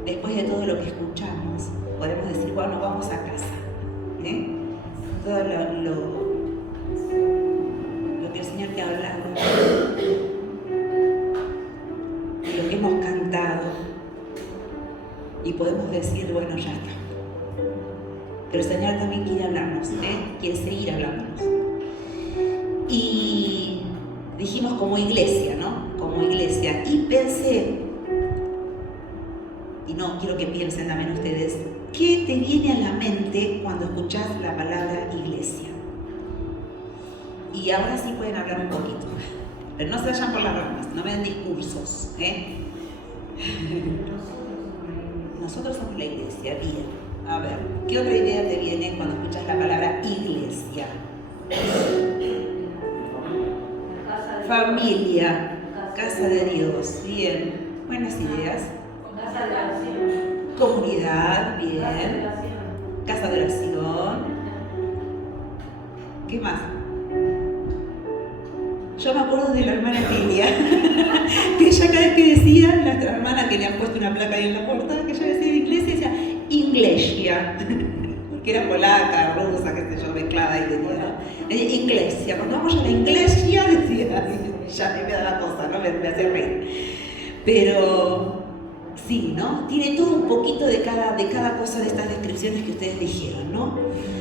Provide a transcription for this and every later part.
Después de todo lo que escuchamos, podemos decir, bueno, vamos a casa. Todo lo que el Señor te ha hablado, lo que hemos cantado, y podemos decir, bueno, ya está. Pero el Señor también quiere hablarnos, quiere seguir hablándonos. Y dijimos como iglesia, ¿no? Como iglesia. Y pensé, y no quiero que piensen también ustedes, ¿qué te viene a la mente cuando escuchas la palabra iglesia? Y ahora sí pueden hablar un poquito, pero no se vayan por las ramas, no me den discursos, Nosotros somos la iglesia, bien. A ver, ¿qué otra idea te viene cuando escuchas la palabra iglesia? Familia, casa de Dios, bien. Buenas ideas. Casa de oración. Comunidad, bien. Casa de oración. ¿Qué más? Yo me acuerdo de la hermana Emilia, que ella cada vez que decía, nuestra hermana que le han puesto una placa ahí en la puerta, que ella decía iglesia, decía iglesia, porque era polaca, rusa, qué sé yo, mezclada y tenía iglesia. Cuando vamos a la iglesia, decía, ya me da la cosa, ¿no? Me hace reír. Pero sí, ¿no? Tiene todo un poquito de cada cosa de estas descripciones que ustedes dijeron, ¿no?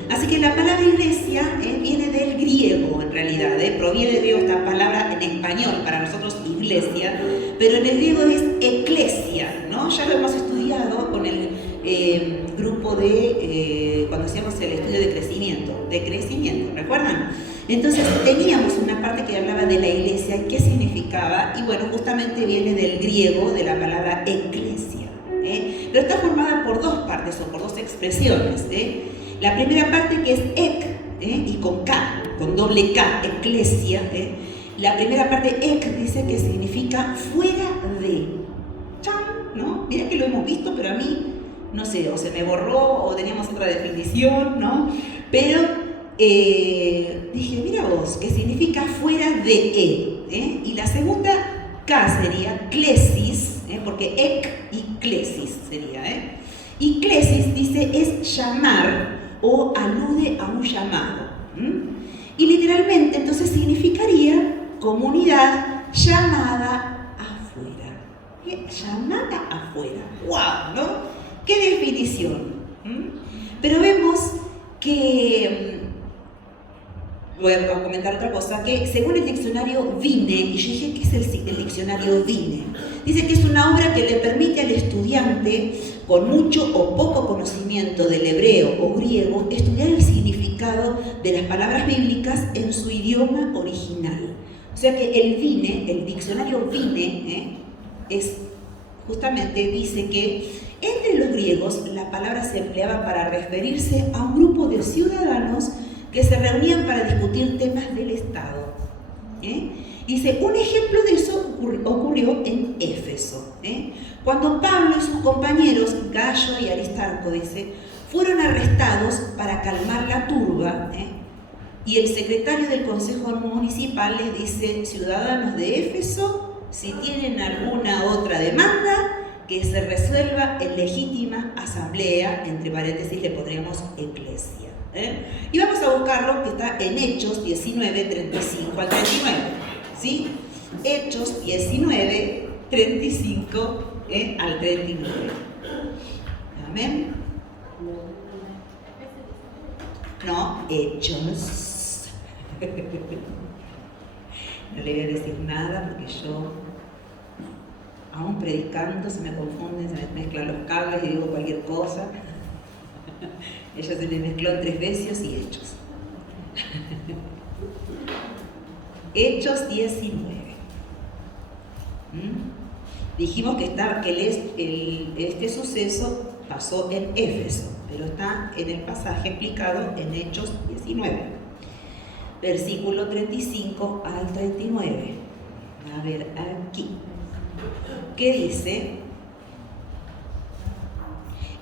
Así que la palabra iglesia viene del griego, en realidad, proviene del griego esta palabra en español, para nosotros iglesia, pero en el griego es eclesia, ¿no? Ya lo hemos estudiado con el grupo de, cuando hacíamos el estudio de crecimiento, ¿recuerdan? Entonces teníamos una parte que hablaba de la iglesia y qué significaba, y bueno, justamente viene del griego, de la palabra eclesia, pero está formada por dos partes o por dos expresiones, La primera parte que es ek, y con K, con doble K, eclesia, La primera parte ek dice que significa fuera de. ¡Chan! ¿No? Mira que lo hemos visto, pero a mí, no sé, o se me borró o teníamos otra definición, ¿no? Pero dije, mira vos, que significa fuera de y la segunda K sería klesis, porque ek y klesis sería, Y klesis dice es llamar o alude a un llamado. Y literalmente entonces significaría comunidad llamada afuera. Llamada afuera. ¡Wow! ¿No? ¡Qué definición! Pero vemos que, voy a comentar otra cosa, que según el diccionario Vine, y yo dije, ¿qué es el diccionario Vine? Dice que es una obra que le permite al estudiante, con mucho o poco conocimiento del hebreo o griego, estudiar el significado de las palabras bíblicas en su idioma original. O sea que el Vine, el diccionario Vine, justamente dice que entre los griegos la palabra se empleaba para referirse a un grupo de ciudadanos que se reunían para discutir temas del Estado. Dice, un ejemplo de eso ocurrió en Éfeso. Cuando Pablo y sus compañeros, Gallo y Aristarco, dice, fueron arrestados para calmar la turba, y el secretario del Consejo Municipal les dice, ciudadanos de Éfeso, si tienen alguna otra demanda, que se resuelva en legítima asamblea, entre paréntesis le pondríamos eclesia. Y vamos a buscarlo, que está en Hechos 19, 35 al 39. ¿Sí? Hechos 19, 35 al 39. Amén. No, Hechos. No le voy a decir nada porque yo, aún predicando, se me confunden, se me mezclan los cables y digo cualquier cosa. Ella se le mezcló entre Efesios y Hechos. Hechos 19. Dijimos que este suceso pasó en Éfeso, pero está en el pasaje explicado en Hechos 19, versículo 35 al 39. A ver, aquí. ¿Qué dice?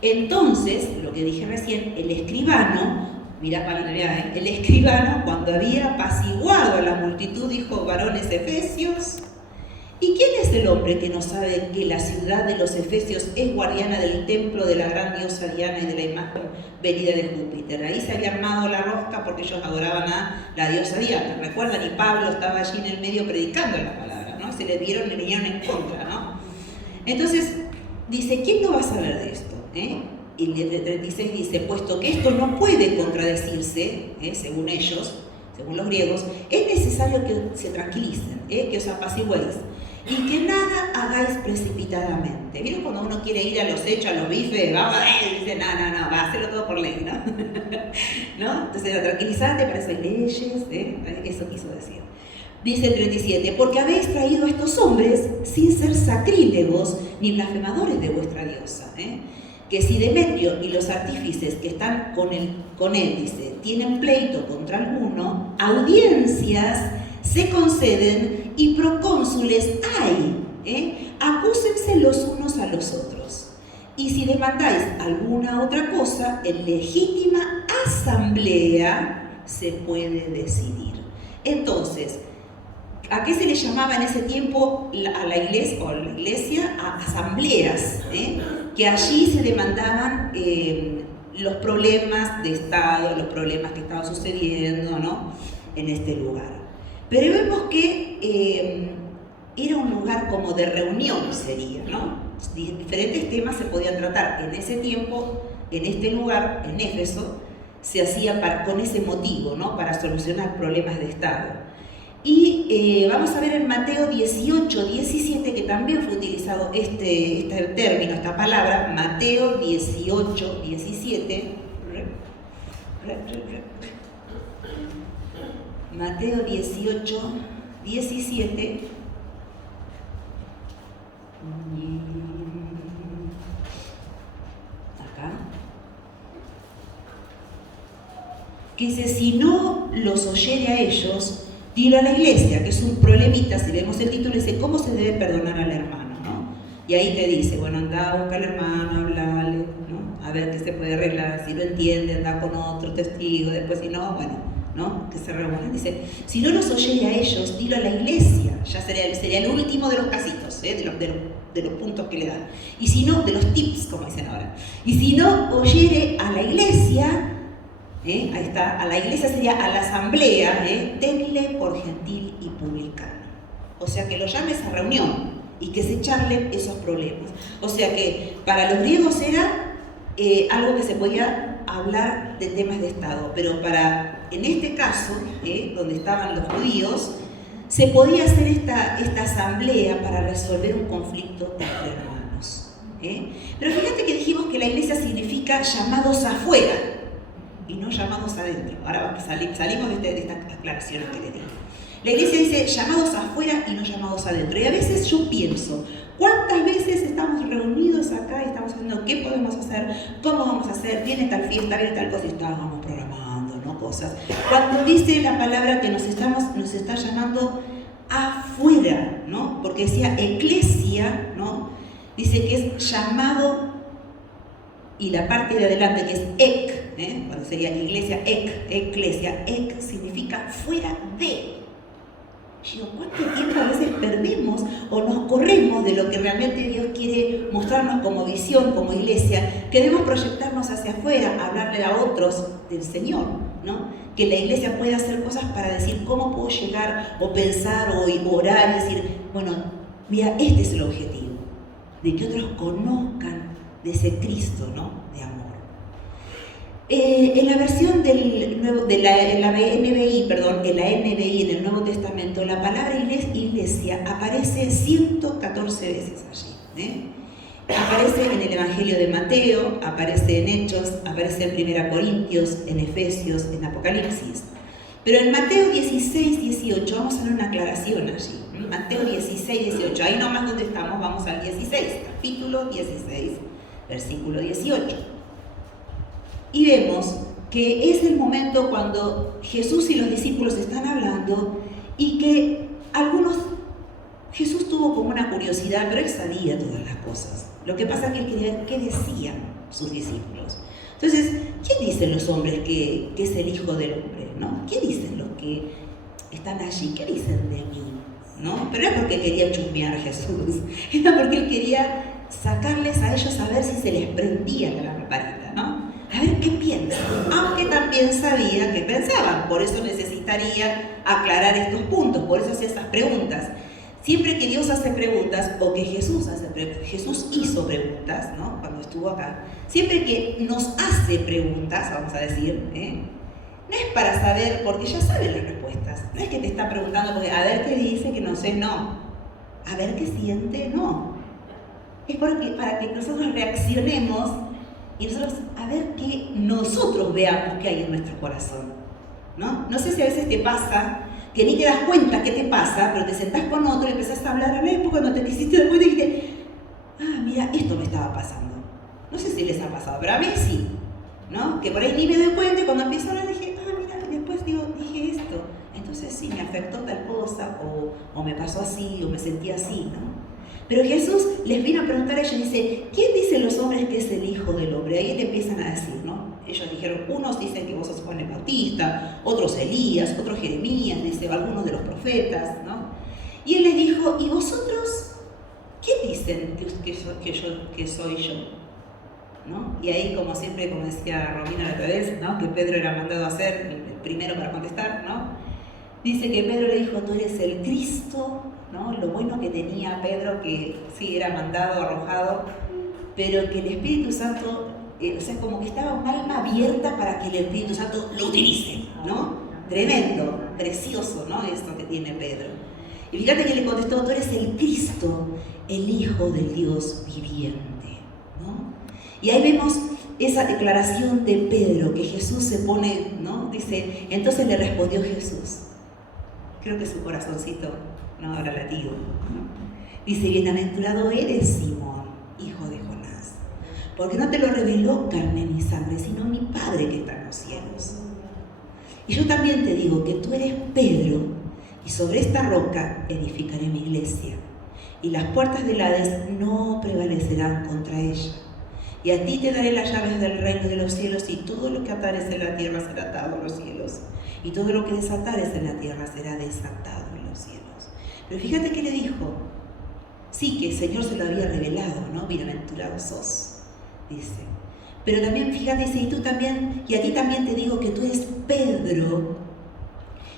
Entonces, lo que dije recién, el escribano, mirá para allá, el escribano, cuando había apaciguado a la multitud, dijo, varones efesios, ¿Y quién es el hombre que no sabe que la ciudad de los Efesios es guardiana del templo de la gran diosa Diana y de la imagen venida de Júpiter? Ahí se había armado la rosca porque ellos adoraban a la diosa Diana. ¿Recuerdan? Y Pablo estaba allí en el medio predicando la palabra, ¿no? Se le vieron, le vinieron en contra, ¿no? Entonces, dice, ¿quién no va a saber de esto? Y el 36 dice, puesto que esto no puede contradecirse, según ellos, según los griegos, es necesario que se tranquilicen, que os apaciguéis, y que nada hagáis precipitadamente. ¿Vieron cuando uno quiere ir a los hechos, a los bifes? Vamos a ver, y dice, no, va a hacerlo todo por ley, ¿no? ¿No? Entonces, lo tranquilizante, para eso hay leyes, eso quiso decir. Dice el 37, porque habéis traído a estos hombres sin ser sacrílegos ni blasfemadores de vuestra diosa, que si Demetrio y los artífices que están con él, dice, tienen pleito contra alguno, audiencias se conceden y procónsules hay, acúsense los unos a los otros. Y si demandáis alguna otra cosa, en legítima asamblea se puede decidir. Entonces, ¿a qué se le llamaba en ese tiempo a la iglesia? A asambleas, que allí se demandaban los problemas de Estado, los problemas que estaban sucediendo, ¿no? En este lugar. Pero vemos que era un lugar como de reunión, sería, ¿no? Diferentes temas se podían tratar. En ese tiempo, en este lugar, en Éfeso, se hacía con ese motivo, ¿no? Para solucionar problemas de Estado. Y vamos a ver en Mateo 18, 17, que también fue utilizado este término, esta palabra, Mateo 18, 17. Mateo 18, 17. Acá. Que dice, si no los oyere a ellos, dilo a la iglesia, que es un problemita. Si vemos el título, dice, ¿cómo se debe perdonar al hermano? ¿No? Y ahí te dice, bueno, anda a buscar al hermano, hablale, ¿no? A ver qué se puede arreglar. Si lo entiende, anda con otro testigo. Después, si no, bueno, ¿no? Que se reúnan. Dice, si no los oyere a ellos, dilo a la iglesia. Ya sería el último de los casitos, de los puntos que le dan. Y si no, de los tips, como dicen ahora. Y si no oyere a la iglesia, ahí está, a la iglesia sería a la asamblea, tenle por gentil y publicano. O sea, que lo llames a reunión y que se charlen esos problemas. O sea que para los griegos era algo que se podía hablar de temas de Estado, pero en este caso, donde estaban los judíos, se podía hacer esta asamblea para resolver un conflicto entre hermanos. Pero fíjate que dijimos que la iglesia significa llamados afuera y no llamados adentro. Ahora salimos de estas aclaraciones que le digo. La iglesia dice llamados afuera y no llamados adentro. Y a veces yo pienso, ¿cuántas veces estamos reunidos acá y estamos haciendo qué podemos hacer, cómo vamos a hacer, viene tal fiesta, viene tal cosa y estábamos programando, ¿no? Cosas. Cuando dice la palabra que nos está llamando afuera, ¿no? Porque decía eclesia, ¿no? Dice que es llamado, y la parte de adelante que es ek, cuando sería iglesia, eclesia, ek significa fuera de. Yo, ¿cuánto tiempo a veces perdemos o nos corremos de lo que realmente Dios quiere mostrarnos como visión, como iglesia? Queremos proyectarnos hacia afuera, hablarle a otros del Señor, ¿no? Que la iglesia pueda hacer cosas para decir cómo puedo llegar o pensar o orar y decir, bueno, mira, este es el objetivo, de que otros conozcan de ese Cristo, ¿no? De amor. En la versión en la NBI en el Nuevo Testamento, la palabra iglesia aparece 114 veces allí. Aparece en el Evangelio de Mateo, aparece en Hechos, aparece en 1 Corintios, en Efesios, en Apocalipsis. Pero en Mateo 16, 18, vamos a ver una aclaración allí. Mateo 16, 18, ahí nomás donde estamos, vamos al 16, capítulo 16, versículo 18. Y vemos que es el momento cuando Jesús y los discípulos están hablando y que Jesús tuvo como una curiosidad, pero él sabía todas las cosas. Lo que pasa es que él quería qué decían sus discípulos. Entonces, ¿qué dicen los hombres que es el Hijo del Hombre? ¿No? ¿Qué dicen los que están allí? ¿Qué dicen de mí? ¿no? Pero no es porque quería chusmear a Jesús, era porque él quería sacarles a ellos a ver si se les prendía la lamparita, ¿no? A ver qué piensan, aunque también sabía que pensaban, por eso necesitaría aclarar estos puntos, por eso hacía esas preguntas. Siempre que Dios hace preguntas, o que Jesús hizo preguntas, ¿no? Cuando estuvo acá, siempre que nos hace preguntas, vamos a decir, no es para saber, porque ya sabe las respuestas, no es que te está preguntando porque a ver qué dice, que no sé, no, a ver qué siente, no, es para que nosotros reaccionemos y nosotros, a ver que nosotros veamos qué hay en nuestro corazón, ¿no? No sé si a veces te pasa que ni te das cuenta qué te pasa, pero te sentás con otro y empezás a hablar, después cuando te quisiste dar cuenta y dijiste, mira, esto me estaba pasando. No sé si les ha pasado, pero a mí sí, ¿no? Que por ahí ni me doy cuenta y cuando empiezo a hablar dije, mira, y después dije esto. Entonces sí, me afectó tal cosa, o me pasó así, o me sentí así, ¿no? Pero Jesús les vino a preguntar a ellos, dice, ¿quién dicen los hombres que es el Hijo del Hombre? Ahí le empiezan a decir, ¿no? Ellos dijeron, unos dicen que vos sos Juan el Bautista, otros Elías, otros Jeremías, dice, algunos de los profetas, ¿no? Y él les dijo, ¿y vosotros qué dicen que soy yo? ¿No? Y ahí, como siempre, como decía Romina la otra vez, ¿no? Que Pedro era mandado a hacer el primero para contestar, ¿no? Dice que Pedro le dijo, tú eres el Cristo, ¿no? Lo bueno que tenía Pedro, que sí, era mandado, arrojado, pero que el Espíritu Santo, o sea, como que estaba un alma abierta para que el Espíritu Santo lo utilice, ¿no? Tremendo, precioso, ¿no? Esto que tiene Pedro. Y fíjate que le contestó, tú eres el Cristo, el Hijo del Dios viviente, ¿no? Y ahí vemos esa declaración de Pedro, que Jesús se pone, ¿no? Dice, entonces le respondió Jesús. Creo que su corazoncito no habrá latido, ¿no? Dice, bienaventurado eres, Simón, hijo de Jonás, porque no te lo reveló carne ni sangre, sino mi Padre que está en los cielos. Y yo también te digo que tú eres Pedro, y sobre esta roca edificaré mi iglesia, y las puertas del Hades no prevalecerán contra ella. Y a ti te daré las llaves del reino de los cielos, y todo lo que atares en la tierra será atado en los cielos, y todo lo que desatares en la tierra será desatado en los cielos. Pero fíjate que le dijo, sí, que el Señor se lo había revelado, ¿no? Bienaventurado sos, dice. Pero también, fíjate, dice, y a ti también te digo que tú eres Pedro,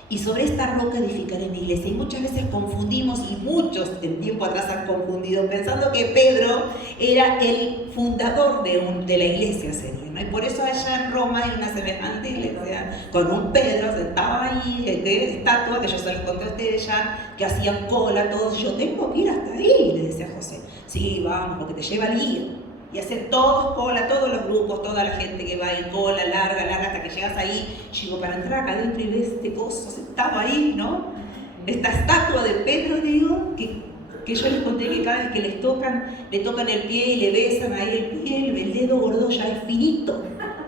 y sobre esta roca edificaré mi iglesia. Y muchas veces confundimos, y muchos en tiempo atrás han confundido, pensando que Pedro era el fundador de la iglesia, sería, ¿no? Y por eso allá en Roma hay una semejante iglesia, con un Pedro sentado ahí, de estatua, que yo se los conté a ustedes ya, que hacían cola todos. Yo tengo que ir hasta ahí, le decía José. Sí, vamos, porque te lleva el guía. Y hacer todos cola, todos los grupos, toda la gente que va en cola, larga, hasta que llegas ahí. Llego para entrar acá adentro y ves este coso sentado ahí, ¿no? Esta estatua de Pedro, digo, que yo les conté que cada vez que le tocan el pie y le besan ahí el pie, el dedo gordo ya es finito.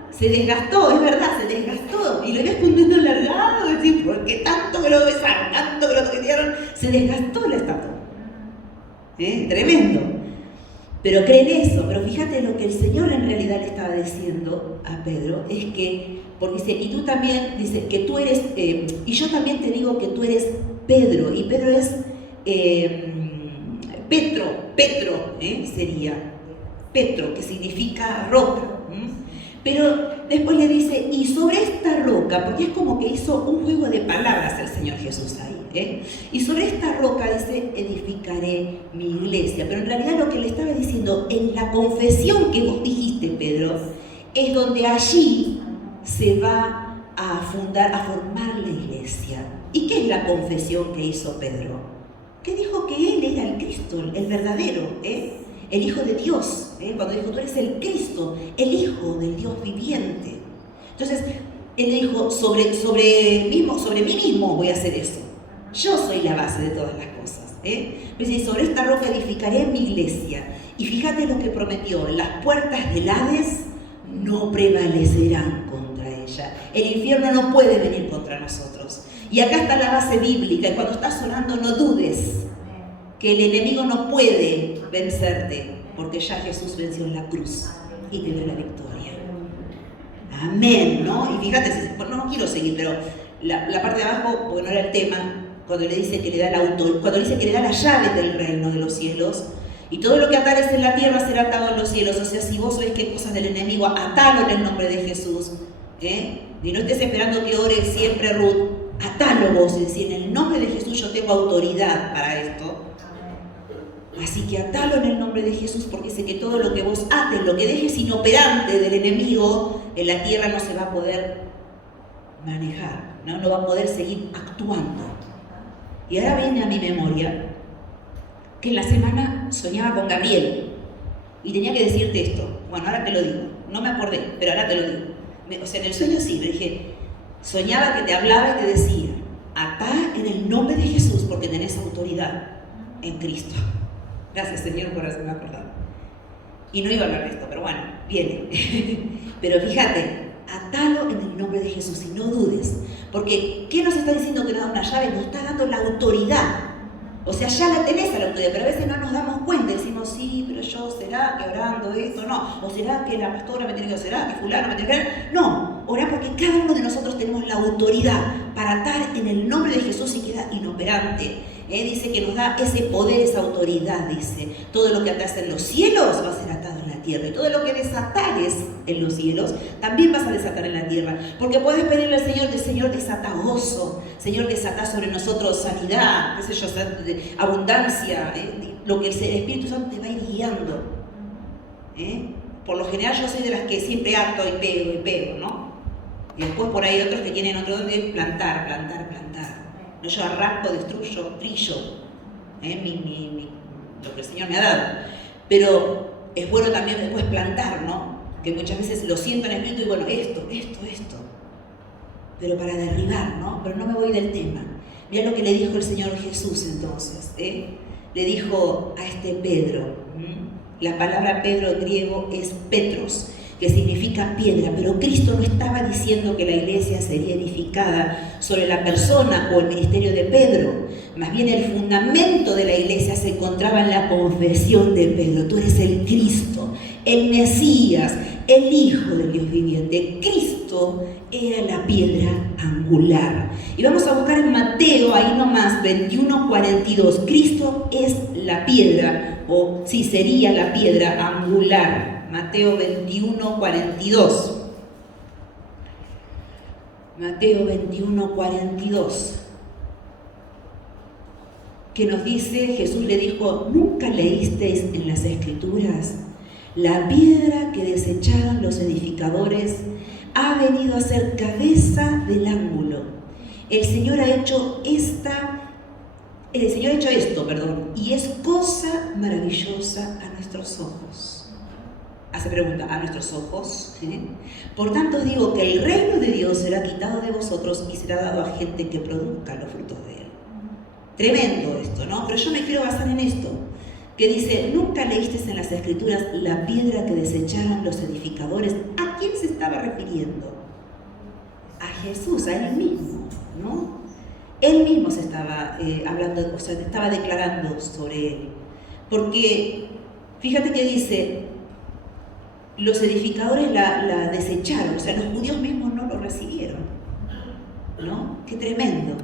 Se desgastó, es verdad, se desgastó. Y lo ves con un dedo alargado, es decir, porque tanto que lo besaron, tanto que lo toquetearon, se desgastó la estatua. Tremendo. Pero creen eso, pero fíjate lo que el Señor en realidad le estaba diciendo a Pedro, es que, porque dice, y tú también, dice, que tú eres, y yo también te digo que tú eres Pedro, y Pedro es Petro, sería Petro, que significa roca. Pero después le dice, y sobre esta roca, porque es como que hizo un juego de palabras el Señor Jesús ahí, y sobre esta roca dice, edificaré mi iglesia. Pero en realidad lo que le estaba diciendo, en la confesión que vos dijiste, Pedro, es donde allí se va a formar la iglesia. ¿Y qué es la confesión que hizo Pedro? Que dijo que él era el Cristo, el verdadero, el Hijo de Dios, cuando dijo, tú eres el Cristo, el Hijo del Dios viviente. Entonces, él le dijo, sobre mí mismo voy a hacer eso. Yo soy la base de todas las cosas. Dice, sobre esta roca edificaré mi iglesia. Y fíjate lo que prometió, las puertas del Hades no prevalecerán contra ella. El infierno no puede venir contra nosotros. Y acá está la base bíblica, y cuando estás orando no dudes que el enemigo no puede vencerte, porque ya Jesús venció en la cruz y te dio la victoria. Amén, ¿no? Y fíjate, bueno, no quiero seguir, pero la parte de abajo, porque no era el tema, cuando le dice que le da cuando dice que le da las llaves del reino de los cielos, y todo lo que atares en la tierra será atado en los cielos. O sea, si vos sabés qué cosas del enemigo, atalo en el nombre de Jesús. Y no estés esperando que ore siempre Ruth, atalo vos, es decir, en el nombre de Jesús yo tengo autoridad para esto. Así que atalo en el nombre de Jesús, porque sé que todo lo que vos ates, lo que dejes inoperante del enemigo, en la tierra no se va a poder manejar, no va a poder seguir actuando. Y ahora viene a mi memoria que en la semana soñaba con Gabriel y tenía que decirte esto. Bueno, ahora te lo digo, no me acordé, pero ahora te lo digo. O sea, en el sueño sí, me dije, soñaba que te hablaba y te decía, atá en el nombre de Jesús porque tenés autoridad en Cristo. Gracias, Señor, por haberme acordado. Y no iba a hablar de esto, pero bueno, viene. Pero fíjate, atalo en el nombre de Jesús y no dudes. Porque, ¿qué nos está diciendo que nos da una llave? Nos está dando la autoridad. O sea, ya la tenés a la autoridad, pero a veces no nos damos cuenta. Decimos, sí, pero yo, ¿será que orando esto? No. O ¿será que la pastora me tiene que hacer? ¿Será que fulano me tiene que hacer? No. Orá porque cada uno de nosotros tenemos la autoridad para atar en el nombre de Jesús y queda inoperante. Dice que nos da ese poder, esa autoridad, dice. Todo lo que atas en los cielos va a ser atado en la tierra. Y todo lo que desatares en los cielos, también vas a desatar en la tierra. Porque puedes pedirle al Señor, Señor, desata gozo. Señor, desata sobre nosotros sanidad, qué sé yo, abundancia. Lo que el Espíritu Santo te va a ir guiando. Por lo general yo soy de las que siempre ato y pego, ¿no? Y después por ahí otros que tienen otro donde plantar. No, yo arranco, destruyo, brillo, lo que el Señor me ha dado. Pero es bueno también después plantar, ¿no? Que muchas veces lo siento en el espíritu y bueno, esto. Pero para derribar, ¿no? Pero no me voy del tema. Mira lo que le dijo el Señor Jesús entonces. Le dijo a este Pedro. La palabra Pedro en griego es Petros, que significa piedra, pero Cristo no estaba diciendo que la iglesia sería edificada sobre la persona o el ministerio de Pedro. Más bien el fundamento de la iglesia se encontraba en la confesión de Pedro. Tú eres el Cristo, el Mesías, el Hijo del Dios viviente. Cristo era la piedra angular. Y vamos a buscar en Mateo, ahí nomás, 21:42. Cristo es la piedra, o sí, sería la piedra angular. Mateo 21:42. Mateo 21:42. Que nos dice, Jesús le dijo, ¿nunca leísteis en las Escrituras? La piedra que desecharon los edificadores ha venido a ser cabeza del ángulo. El Señor ha hecho esto, y es cosa maravillosa a nuestros ojos. Hace pregunta, ¿a nuestros ojos? ¿Sí? Por tanto os digo que el reino de Dios será quitado de vosotros y será dado a gente que produzca los frutos de él. Tremendo esto, ¿no? Pero yo me quiero basar en esto, que dice, ¿nunca leíste en las Escrituras la piedra que desecharon los edificadores? ¿A quién se estaba refiriendo? A Jesús, a él mismo, ¿no? Él mismo se estaba hablando, o sea, estaba declarando sobre él. Porque, fíjate que dice, los edificadores la desecharon, o sea, los judíos mismos no lo recibieron, ¿no? Qué tremendo.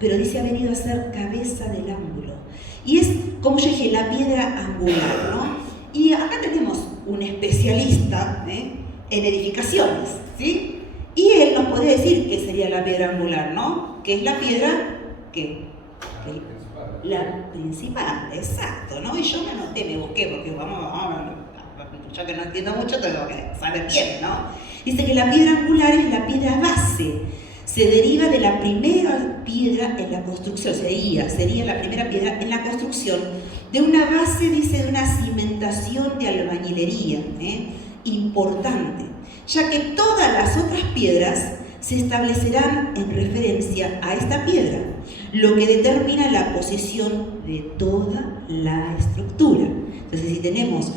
Pero dice, ha venido a ser cabeza del ángulo. Y es, como yo dije, la piedra angular, ¿no? Y acá tenemos un especialista en edificaciones, ¿sí? Y él nos podría decir qué sería la piedra angular, ¿no? Que es la piedra, la principal, exacto, ¿no? Y yo me anoté, me busqué, porque yo que no entiendo mucho, tengo que saber bien, ¿no? Dice que la piedra angular es la piedra base. Se deriva de la primera piedra en la construcción, sería la primera piedra en la construcción de una base, dice, de una cimentación de albañilería, importante, ya que todas las otras piedras se establecerán en referencia a esta piedra, lo que determina la posición de toda la estructura. Entonces, si tenemos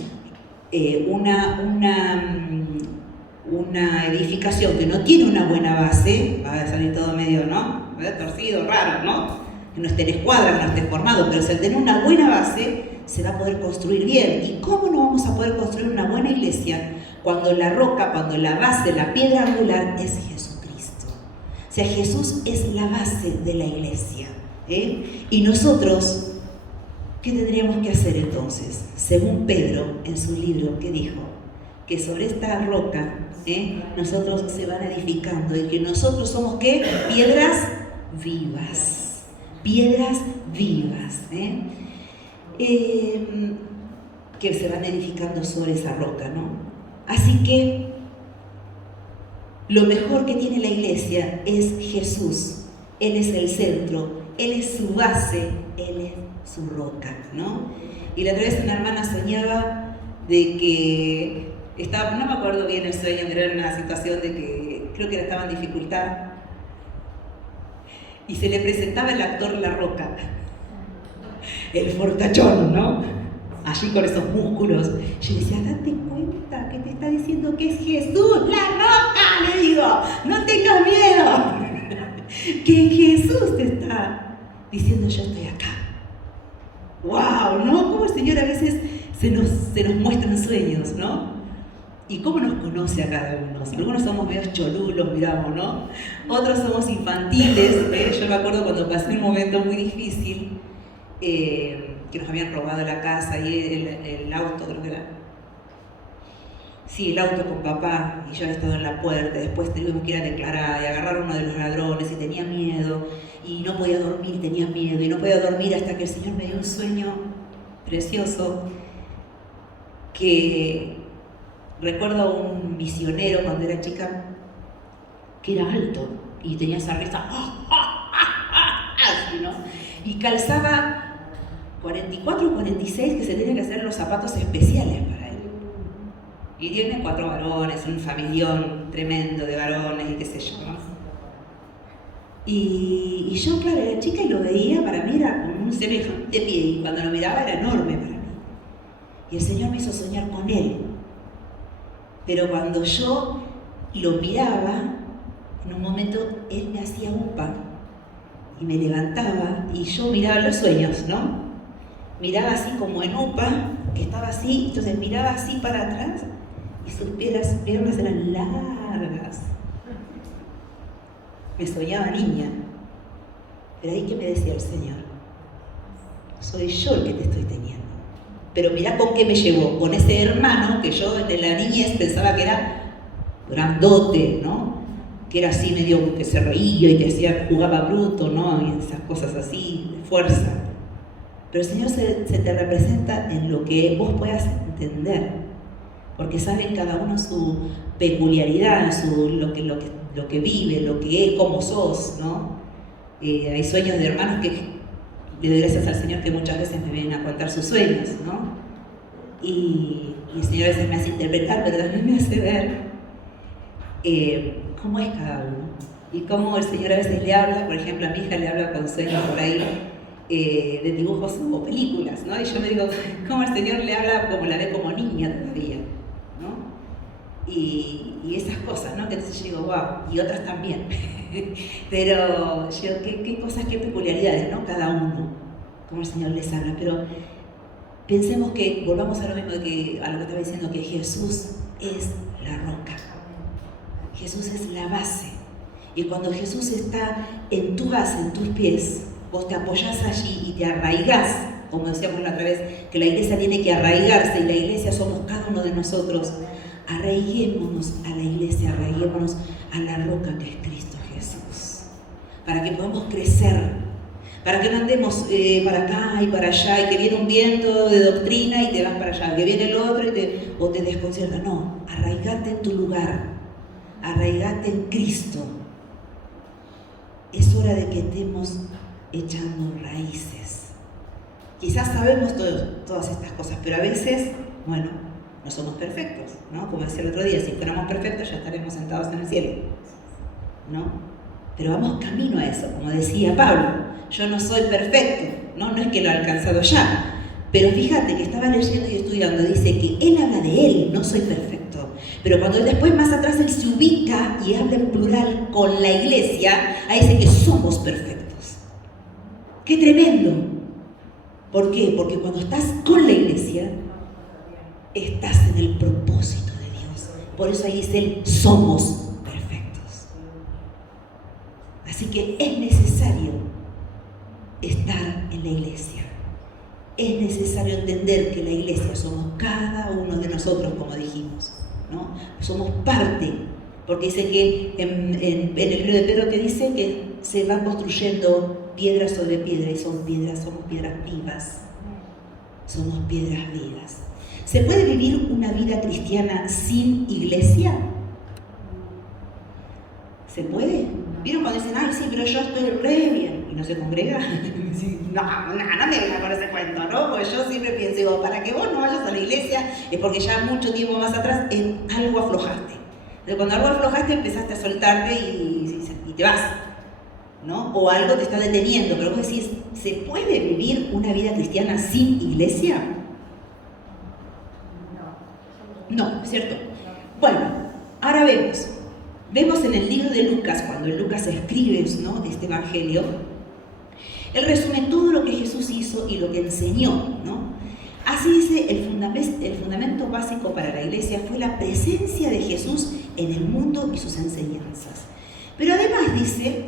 una edificación que no tiene una buena base, va a salir todo medio, ¿no? Torcido, raro, ¿no? Que no esté en escuadra, que no esté formado, pero si al tener una buena base, se va a poder construir bien. ¿Y cómo no vamos a poder construir una buena iglesia cuando la roca, cuando la base, la piedra angular es Jesucristo? O sea, Jesús es la base de la iglesia. Y nosotros, ¿qué tendríamos que hacer entonces? Según Pedro, en su libro, ¿qué dijo? Que sobre esta roca, nosotros se van edificando y que nosotros somos, ¿qué? Piedras vivas. Piedras vivas. Que se van edificando sobre esa roca, ¿no? Así que lo mejor que tiene la iglesia es Jesús. Él es el centro, Él es su base, Él es su roca, ¿no? Y la otra vez una hermana soñaba de que estaba, no me acuerdo bien el sueño, pero era una situación de que creo que estaba en dificultad y se le presentaba el actor La Roca, el fortachón, ¿no? Allí con esos músculos. Yo decía, date cuenta que te está diciendo que es Jesús, La Roca, le digo, no tengas miedo, que Jesús te está diciendo, yo estoy acá. ¡Wow! ¿No? Como el Señor a veces se nos muestran sueños, ¿no? Y cómo nos conoce a cada uno. Algunos somos medios cholulos, miramos, ¿no? Otros somos infantiles. Yo me acuerdo cuando pasé un momento muy difícil, que nos habían robado la casa y el auto, creo que era. Sí, el auto con papá, y yo había estado en la puerta. Después tuvimos que ir a declarar y agarrar a uno de los ladrones y tenía miedo. Y no podía dormir, tenía miedo. Y no podía dormir hasta que el Señor me dio un sueño precioso que recuerdo a un misionero cuando era chica que era alto y tenía esa risa así, ¿no? Y calzaba 44 o 46 que se tenían que hacer los zapatos especiales para él. Y tiene 4 varones, un familión tremendo de varones y qué sé yo, ¿no? Y yo, claro, era chica y lo veía, para mí era como un semejante pie, y cuando lo miraba era enorme para mí. Y el Señor me hizo soñar con él. Pero cuando yo lo miraba, en un momento él me hacía upa y me levantaba y yo miraba los sueños, ¿no? Miraba así como en upa, que estaba así, entonces miraba así para atrás y sus piernas eran largas. Me soñaba niña. Pero ahí que me decía el Señor, soy yo el que te estoy teniendo. Pero mirá con qué me llevó, con ese hermano que yo desde la niñez pensaba que era grandote, ¿no? Que era así medio que se reía y te hacía, jugaba bruto, ¿no? Y esas cosas así, de fuerza. Pero el Señor se te representa en lo que vos puedas entender, porque sabe cada uno su peculiaridad, lo que vive, lo que es, cómo sos, ¿no? Hay sueños de hermanos que le doy gracias al Señor que muchas veces me vienen a contar sus sueños, ¿no? Y el Señor a veces me hace interpretar, pero también me hace ver cómo es cada uno. Y cómo el Señor a veces le habla, por ejemplo, a mi hija le habla con sueños por ahí de dibujos o películas, ¿no? Y yo me digo, cómo el Señor le habla como la ve como niña todavía, ¿no? Y esas cosas, ¿no? Que entonces yo digo, wow, y otras también. Pero yo, qué cosas, qué peculiaridades, ¿no? Cada uno, como el Señor les habla. Pero pensemos que, volvamos a lo mismo a lo que estaba diciendo, que Jesús es la roca. Jesús es la base. Y cuando Jesús está en tu base, en tus pies, vos te apoyás allí y te arraigás, como decíamos la otra vez, que la iglesia tiene que arraigarse y la iglesia somos cada uno de nosotros. Arraiguémonos a la iglesia, arraiguémonos a la roca que es Cristo Jesús, para que podamos crecer, para que no andemos para acá y para allá, y que viene un viento de doctrina y te vas para allá, que viene el otro o te desconcierta. No, arraigate en tu lugar, arraigate en Cristo. Es hora de que estemos echando raíces. Quizás sabemos todas estas cosas, pero a veces, bueno, no somos perfectos, ¿no? Como decía el otro día, si fuéramos perfectos ya estaremos sentados en el cielo, ¿no? Pero vamos camino a eso, como decía Pablo, yo no soy perfecto, ¿no? No es que lo he alcanzado ya, pero fíjate que estaba leyendo y estudiando, dice que él habla de él, no soy perfecto, pero cuando después más atrás él se ubica y habla en plural con la iglesia, ahí dice que somos perfectos. ¡Qué tremendo! ¿Por qué? Porque cuando estás con la iglesia, estás en el propósito de Dios. Por eso ahí dice él, somos perfectos. Así que es necesario necesario entender que la iglesia somos cada uno de nosotros, como dijimos, ¿no? Somos parte, porque dice que en el libro de Pedro que dice que se va construyendo piedra sobre piedra y somos piedras vivas. Somos piedras vivas. ¿Se puede vivir una vida cristiana sin iglesia? ¿Se puede? ¿Vieron cuando dicen, ay, sí, pero yo estoy re bien y no se congrega? No me vengan con ese cuento, ¿no? Porque yo siempre pienso, digo, para que vos no vayas a la iglesia es porque ya mucho tiempo más atrás algo aflojaste. Entonces, cuando algo aflojaste empezaste a soltarte y te vas, ¿no? O algo te está deteniendo, pero vos decís, ¿se puede vivir una vida cristiana sin iglesia? No, ¿cierto? Bueno, ahora vemos en el libro de Lucas, cuando Lucas escribe, ¿no?, este evangelio, él resume todo lo que Jesús hizo y lo que enseñó, ¿no? Así dice, el fundamento básico para la iglesia fue la presencia de Jesús en el mundo y sus enseñanzas. Pero además dice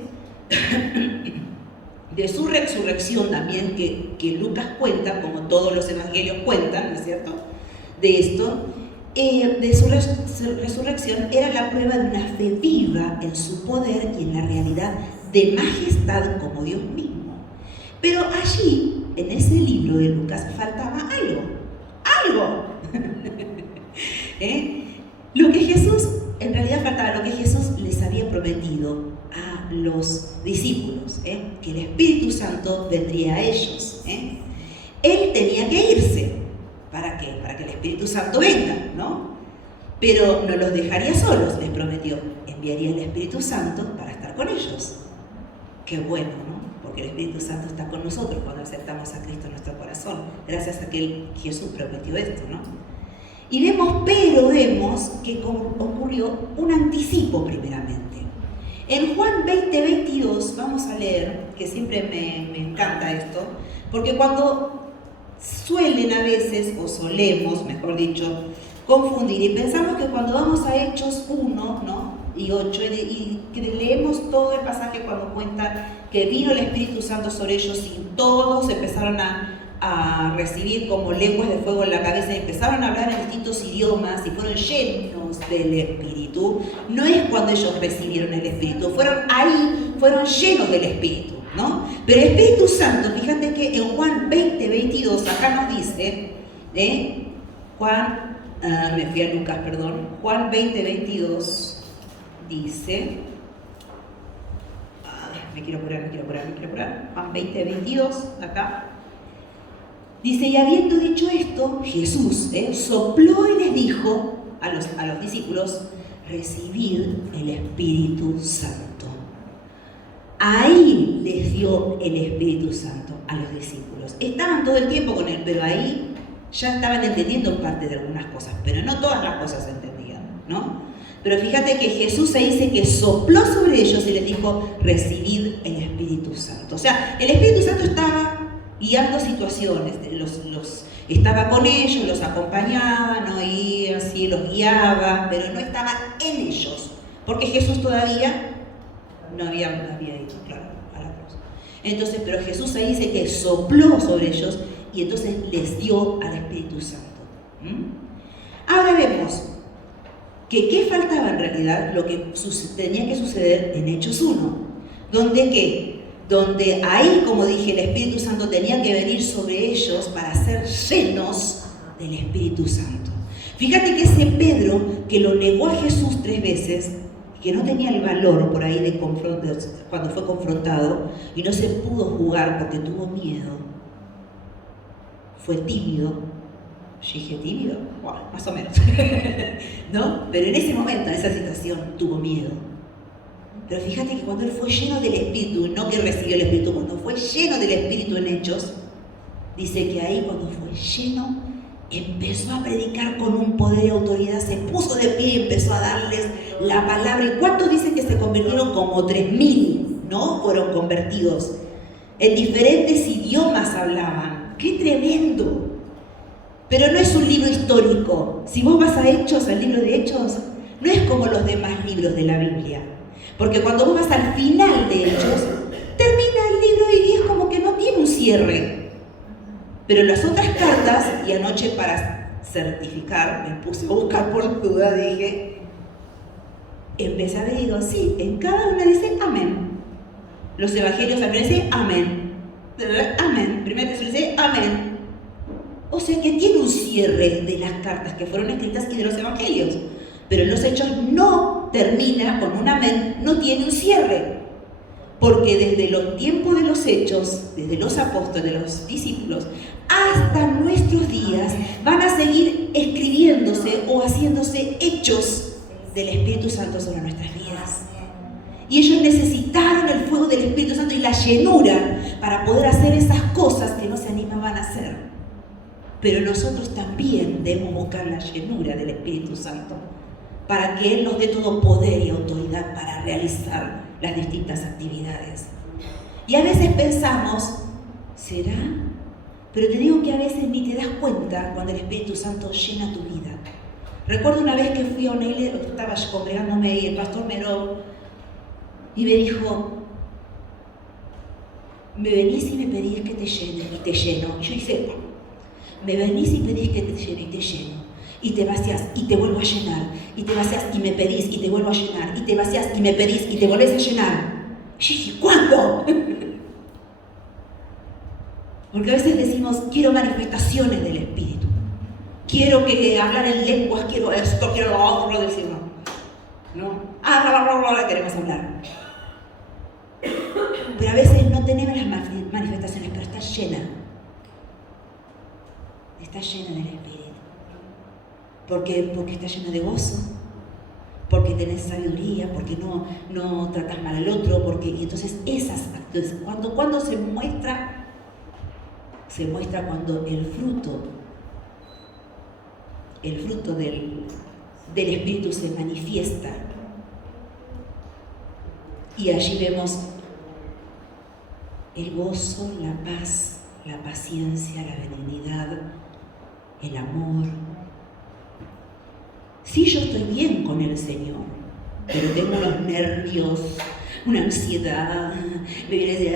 de su resurrección también, que Lucas cuenta, como todos los evangelios cuentan, ¿no es cierto?, de esto, de su resurrección era la prueba de una fe viva en su poder y en la realidad de majestad como Dios mismo. Pero allí, en ese libro de Lucas, faltaba algo. Lo que Jesús, en realidad faltaba lo que Jesús les había prometido a los discípulos, que el Espíritu Santo vendría a ellos. Él tenía que irse. ¿Para qué? Para que el Espíritu Santo venga, ¿no? Pero no los dejaría solos, les prometió. Enviaría el Espíritu Santo para estar con ellos. Qué bueno, ¿no? Porque el Espíritu Santo está con nosotros cuando aceptamos a Cristo en nuestro corazón, gracias a que Jesús prometió esto, ¿no? Y vemos que ocurrió un anticipo primeramente. En Juan 20:22 vamos a leer, que siempre me encanta esto, porque cuando suelen a veces, o solemos, mejor dicho, confundir y pensamos que cuando vamos a Hechos 1, ¿no?, y 8, y que leemos todo el pasaje cuando cuenta que vino el Espíritu Santo sobre ellos y todos empezaron a recibir como lenguas de fuego en la cabeza y empezaron a hablar en distintos idiomas y fueron llenos del Espíritu. No es cuando ellos recibieron el Espíritu, fueron llenos del Espíritu, ¿no? Pero el Espíritu Santo, fíjate que en Juan 20:22, acá nos dice, Juan 20:22 dice, me quiero apurar, Juan 20:22, acá, dice, y habiendo dicho esto, Jesús sopló y les dijo a los discípulos, recibid el Espíritu Santo. Ahí les dio el Espíritu Santo a los discípulos. Estaban todo el tiempo con él, pero ahí ya estaban entendiendo parte de algunas cosas, pero no todas las cosas entendían, ¿no? Pero fíjate que Jesús ahí dice que sopló sobre ellos y les dijo, recibid el Espíritu Santo. O sea, el Espíritu Santo estaba guiando situaciones, estaba con ellos, los acompañaba, no iba así, los guiaba, pero no estaba en ellos, porque Jesús todavía no había ido, claro, a la cruz. Entonces, pero Jesús ahí dice que sopló sobre ellos y entonces les dio al Espíritu Santo. Ahora vemos que qué faltaba en realidad, lo que tenía que suceder en Hechos 1, donde ahí, como dije, el Espíritu Santo tenía que venir sobre ellos para ser llenos del Espíritu Santo. Fíjate que ese Pedro que lo negó a Jesús 3 veces, que no tenía el valor por ahí de cuando fue confrontado y no se pudo jugar porque tuvo miedo, fue tímido. Yo dije, ¿tímido? Bueno, más o menos, ¿no? Pero en ese momento, en esa situación, tuvo miedo. Pero fíjate que cuando él fue lleno del Espíritu, no que recibió el Espíritu, cuando fue lleno del Espíritu en Hechos, dice que ahí cuando fue lleno, empezó a predicar con un poder y autoridad, se puso de pie y empezó a darles la palabra. ¿Y cuántos dicen que se convirtieron? Como 3.000, ¿no? Fueron convertidos. En diferentes idiomas hablaban. ¡Qué tremendo! Pero no es un libro histórico. Si vos vas a Hechos, al libro de Hechos, no es como los demás libros de la Biblia. Porque cuando vos vas al final de Hechos, termina el libro y es como que no tiene un cierre. Pero las otras cartas, y anoche para certificar, me puse a buscar por duda, dije, empecé a ver y digo, sí, en cada una dice amén. Los evangelios también dicen amén. Amén. Primero te dice amén. O sea que tiene un cierre de las cartas que fueron escritas y de los evangelios. Pero en los hechos no termina con un amén, no tiene un cierre. Porque desde los tiempos de los hechos, desde los apóstoles, de los discípulos, hasta nuestros días, van a seguir escribiéndose o haciéndose hechos del Espíritu Santo sobre nuestras vidas. Y ellos necesitaron el fuego del Espíritu Santo y la llenura para poder hacer esas cosas que no se animaban a hacer. Pero nosotros también debemos buscar la llenura del Espíritu Santo para que Él nos dé todo poder y autoridad para realizar las distintas actividades. Y a veces pensamos, ¿será? Pero te digo que a veces ni te das cuenta cuando el Espíritu Santo llena tu vida. Recuerdo una vez que fui a una iglesia, estaba congregándome y el pastor Meró, y me dijo, me venís y me pedís que te llene y te lleno. Y yo hice, me venís y pedís que te llene y te lleno. Y te vacías y te vuelvo a llenar. Y te vacías y me pedís y te vuelvo a llenar. Y te vacías y me pedís y te volvés a llenar. Y yo dije, ¿cuándo? Porque a veces decimos, quiero manifestaciones del Espíritu. Quiero que hablar en lenguas, quiero esto, quiero lo otro, decimos. No. Queremos hablar. Pero a veces no tenemos las manifestaciones, pero está llena. Está llena del Espíritu. Porque está llena de gozo, porque tenés sabiduría, porque no tratas mal al otro, y entonces esas actitudes, cuando se muestra cuando el fruto del Espíritu se manifiesta. Y allí vemos el gozo, la paz, la paciencia, la benignidad, el amor. Sí, yo estoy bien con el Señor, pero tengo unos nervios, una ansiedad, me viene a decir,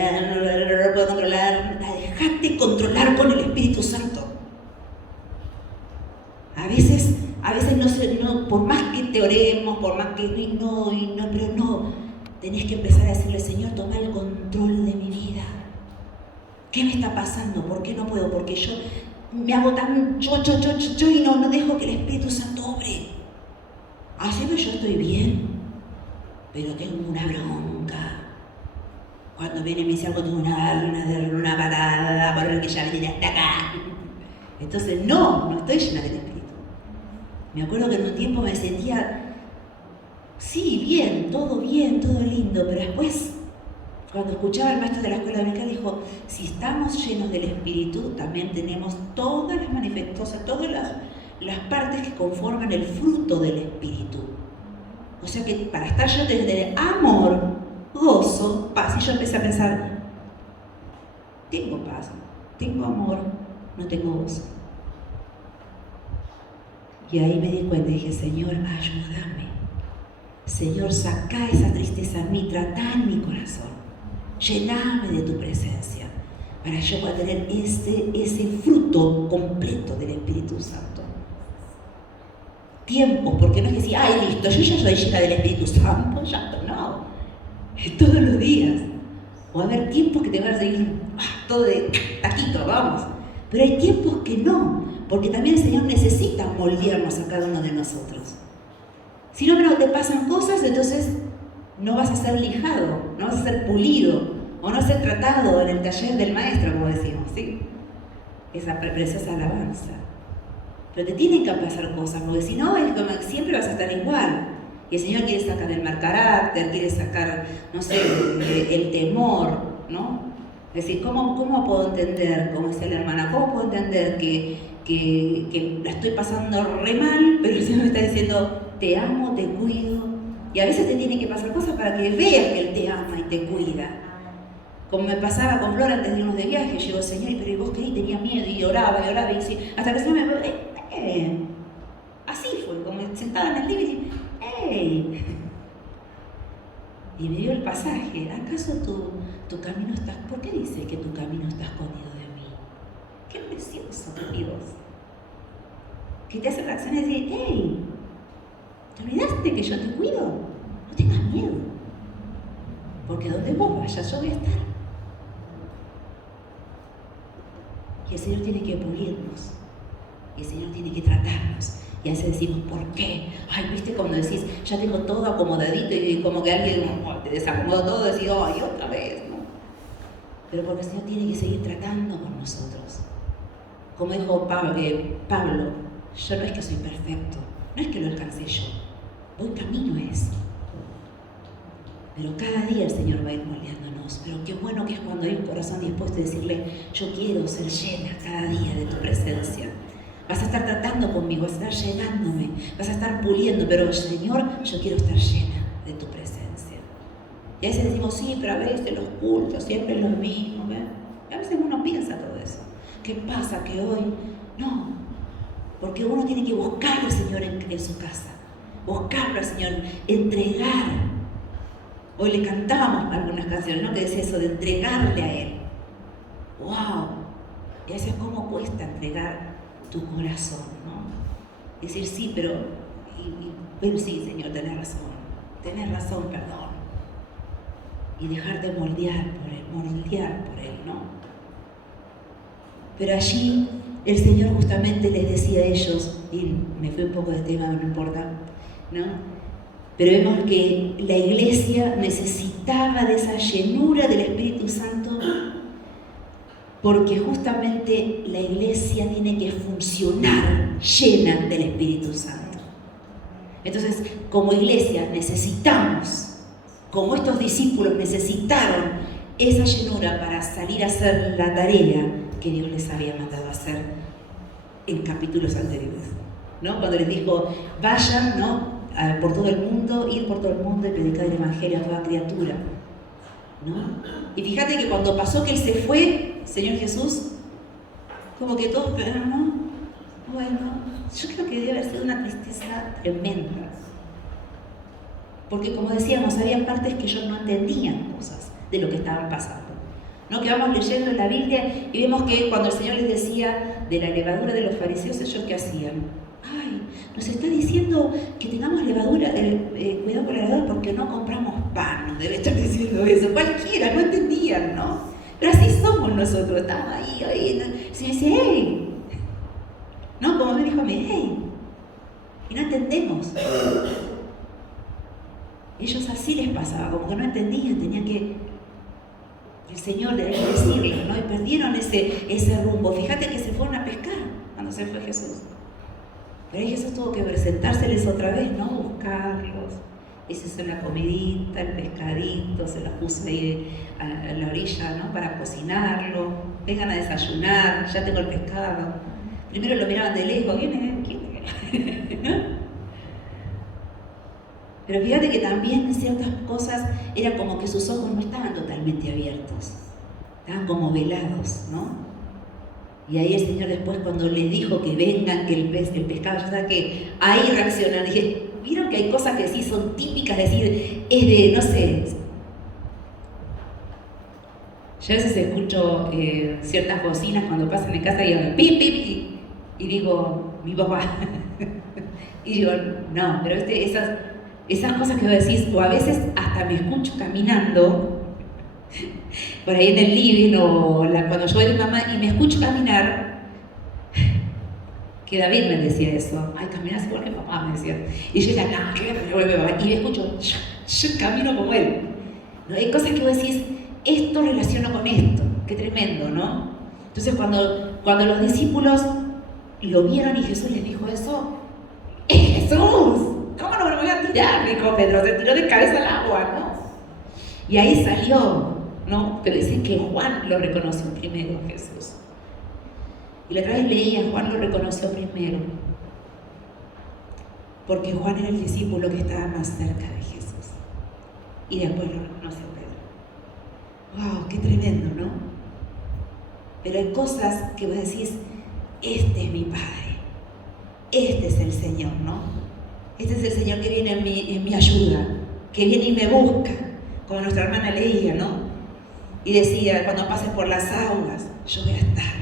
no puedo controlar. Déjate controlar con el Espíritu Santo. A veces no, por más que te oremos, por más que pero no, tenés que empezar a decirle, Señor, toma el control de mi vida. ¿Qué me está pasando? ¿Por qué no puedo? Porque yo me hago tan yo y no dejo que el Espíritu Santo obre. Así que yo estoy bien, pero tengo una bronca. Cuando viene y me dice algo, tengo una patada por el que ya me tiene hasta acá. Entonces, no estoy llena del Espíritu. Me acuerdo que en un tiempo me sentía, sí, bien, todo lindo, pero después, cuando escuchaba al maestro de la escuela dominical, dijo, si estamos llenos del Espíritu, también tenemos todas las manifestaciones, todas las partes que conforman el fruto del Espíritu. O sea que para estar yo tengo que tener amor, gozo, paz. Y yo empecé a pensar, tengo paz, tengo amor, no tengo gozo. Y ahí me di cuenta y dije, Señor, ayúdame. Señor, saca esa tristeza en mí, tratá en mi corazón. Llename de tu presencia para que yo pueda tener ese fruto completo del Espíritu Santo. Tiempo, porque no es que decir, ay, listo, yo ya soy llena del Espíritu Santo, ya no. Es todos los días. O va a haber tiempos que te van a seguir todo de taquito, vamos. Pero hay tiempos que no, porque también el Señor necesita moldearnos a cada uno de nosotros. Si no, te pasan cosas, entonces no vas a ser lijado, no vas a ser pulido, o no ser tratado en el taller del maestro, como decimos, ¿sí? Esa preciosa alabanza. Pero te tienen que pasar cosas, porque si no, es como que siempre vas a estar igual. Y el Señor quiere sacar el mal carácter, quiere sacar, no sé, el temor, ¿no? Es decir, ¿cómo puedo entender, como decía la hermana, cómo puedo entender que la estoy pasando re mal, pero el Señor me está diciendo, te amo, te cuido? Y a veces te tienen que pasar cosas para que veas que Él te ama y te cuida. Como me pasaba con Flor antes de irnos de viaje, llegó el Señor, pero ¿y vos qué? Tenía miedo y oraba, y sí, hasta que el Señor me así fue, como sentada en el living, ¡ey! Y me dio el pasaje, ¿acaso tu camino está, por qué dice que tu camino está escondido de mí? Qué precioso, Dios. Que te hace reaccionar y decir, hey, ¿te olvidaste que yo te cuido? No tengas miedo. Porque donde vos vayas, yo voy a estar. Y el Señor tiene que pulirnos. Y el Señor tiene que tratarnos. Y a veces decimos, ¿por qué? Ay, ¿viste cuando decís, ya tengo todo acomodadito y como que alguien te desacomodó todo y decís, ay, otra vez, ¿no? Pero porque el Señor tiene que seguir tratando con nosotros. Como dijo Pablo, yo no es que soy perfecto, no es que lo alcancé yo, voy camino a eso. Pero cada día el Señor va a ir moldeándonos. Pero qué bueno que es cuando hay un corazón dispuesto a decirle, yo quiero ser llena cada día de tu presencia. Vas a estar tratando conmigo, vas a estar llenándome, vas a estar puliendo, pero Señor, yo quiero estar llena de tu presencia. Y a veces decimos, sí, pero a veces los cultos siempre es lo mismo, ¿ven? Y a veces uno piensa todo eso. ¿Qué pasa que hoy? No, porque uno tiene que buscar al Señor en su casa, buscarlo al Señor, entregar. Hoy le cantábamos algunas canciones, ¿no? Que decía eso de entregarle a Él. ¡Wow! Y a veces cómo cuesta entregar tu corazón, ¿no? Decir sí, pero sí, Señor, tenés razón, perdón. Y dejarte moldear por Él, ¿no? Pero allí el Señor justamente les decía a ellos, y me fui un poco de tema, no importa, ¿no? Pero vemos que la iglesia necesitaba de esa llenura del Espíritu Santo, porque justamente la iglesia tiene que funcionar llena del Espíritu Santo. Entonces, como iglesia necesitamos, como estos discípulos necesitaron esa llenura para salir a hacer la tarea que Dios les había mandado a hacer en capítulos anteriores, ¿no? Cuando les dijo, vayan, ¿no?, por todo el mundo, ir por todo el mundo y predicar el Evangelio a toda criatura, ¿no? Y fíjate que cuando pasó que Él se fue, Señor Jesús, como que todos, pero no, bueno, yo creo que debe haber sido una tristeza tremenda. Porque como decíamos, había partes que ellos no entendían cosas de lo que estaban pasando, ¿no? Que vamos leyendo en la Biblia y vemos que cuando el Señor les decía de la levadura de los fariseos, ellos ¿qué hacían? Ay, nos está diciendo que tengamos levadura, cuidado con la levadura porque no compramos pan, nos debe estar diciendo eso. Cualquiera, no entendían, ¿no? Pero así somos nosotros, estamos ahí, ¿no? Si me dice, hey, ¿no? Como me dijo a mí, hey, y no entendemos. Ellos así les pasaba, como que no entendían, tenían que el Señor debía decirles, ¿no? Y perdieron ese rumbo. Fíjate que se fueron a pescar cuando se fue Jesús. Pero ahí Jesús tuvo que presentárseles otra vez, ¿no? Buscarlos. Esa es una comidita, el pescadito, se los puso ahí a la orilla, ¿no? Para cocinarlo. Vengan a desayunar, ya tengo el pescado. Primero lo miraban de lejos, ¿quién es? Pero fíjate que también en ciertas cosas era como que sus ojos no estaban totalmente abiertos, estaban como velados, ¿no? Y ahí el Señor después cuando les dijo que vengan, que el pescado, ya sabes que ahí reaccionaron. Dije, ¿vieron que hay cosas que sí son típicas? Decir, es de, no sé. Yo a veces escucho ciertas bocinas cuando pasan en casa y digo, pip, pip, y digo, mi papá. Y digo, no, pero esas cosas que vos decís, o a veces hasta me escucho caminando por ahí en el living o cuando yo voy de mamá y me escucho caminar, que David me decía eso, ay, caminas igual que papá, me decía. Y yo decía, no, que me vuelve papá. Y me escucho, yo camino como él. ¿No? Hay cosas que vos decís, esto relaciono con esto, qué tremendo, ¿no? Entonces cuando los discípulos lo vieron y Jesús les dijo eso, ¡es Jesús! ¿Cómo no me lo voy a tirar? Dijo Pedro, se tiró de cabeza al agua, ¿no? Y ahí salió, ¿no? Pero dicen que Juan lo reconoció primero, Jesús. Y la otra vez leía, Juan lo reconoció primero. Porque Juan era el discípulo que estaba más cerca de Jesús. Y después lo reconoció Pedro. ¡Wow! ¡Qué tremendo!, ¿no? Pero hay cosas que vos decís, este es mi Padre. Este es el Señor, ¿no? Este es el Señor que viene en mi ayuda, que viene y me busca, como nuestra hermana leía, ¿no? Y decía, cuando pases por las aguas, yo voy a estar.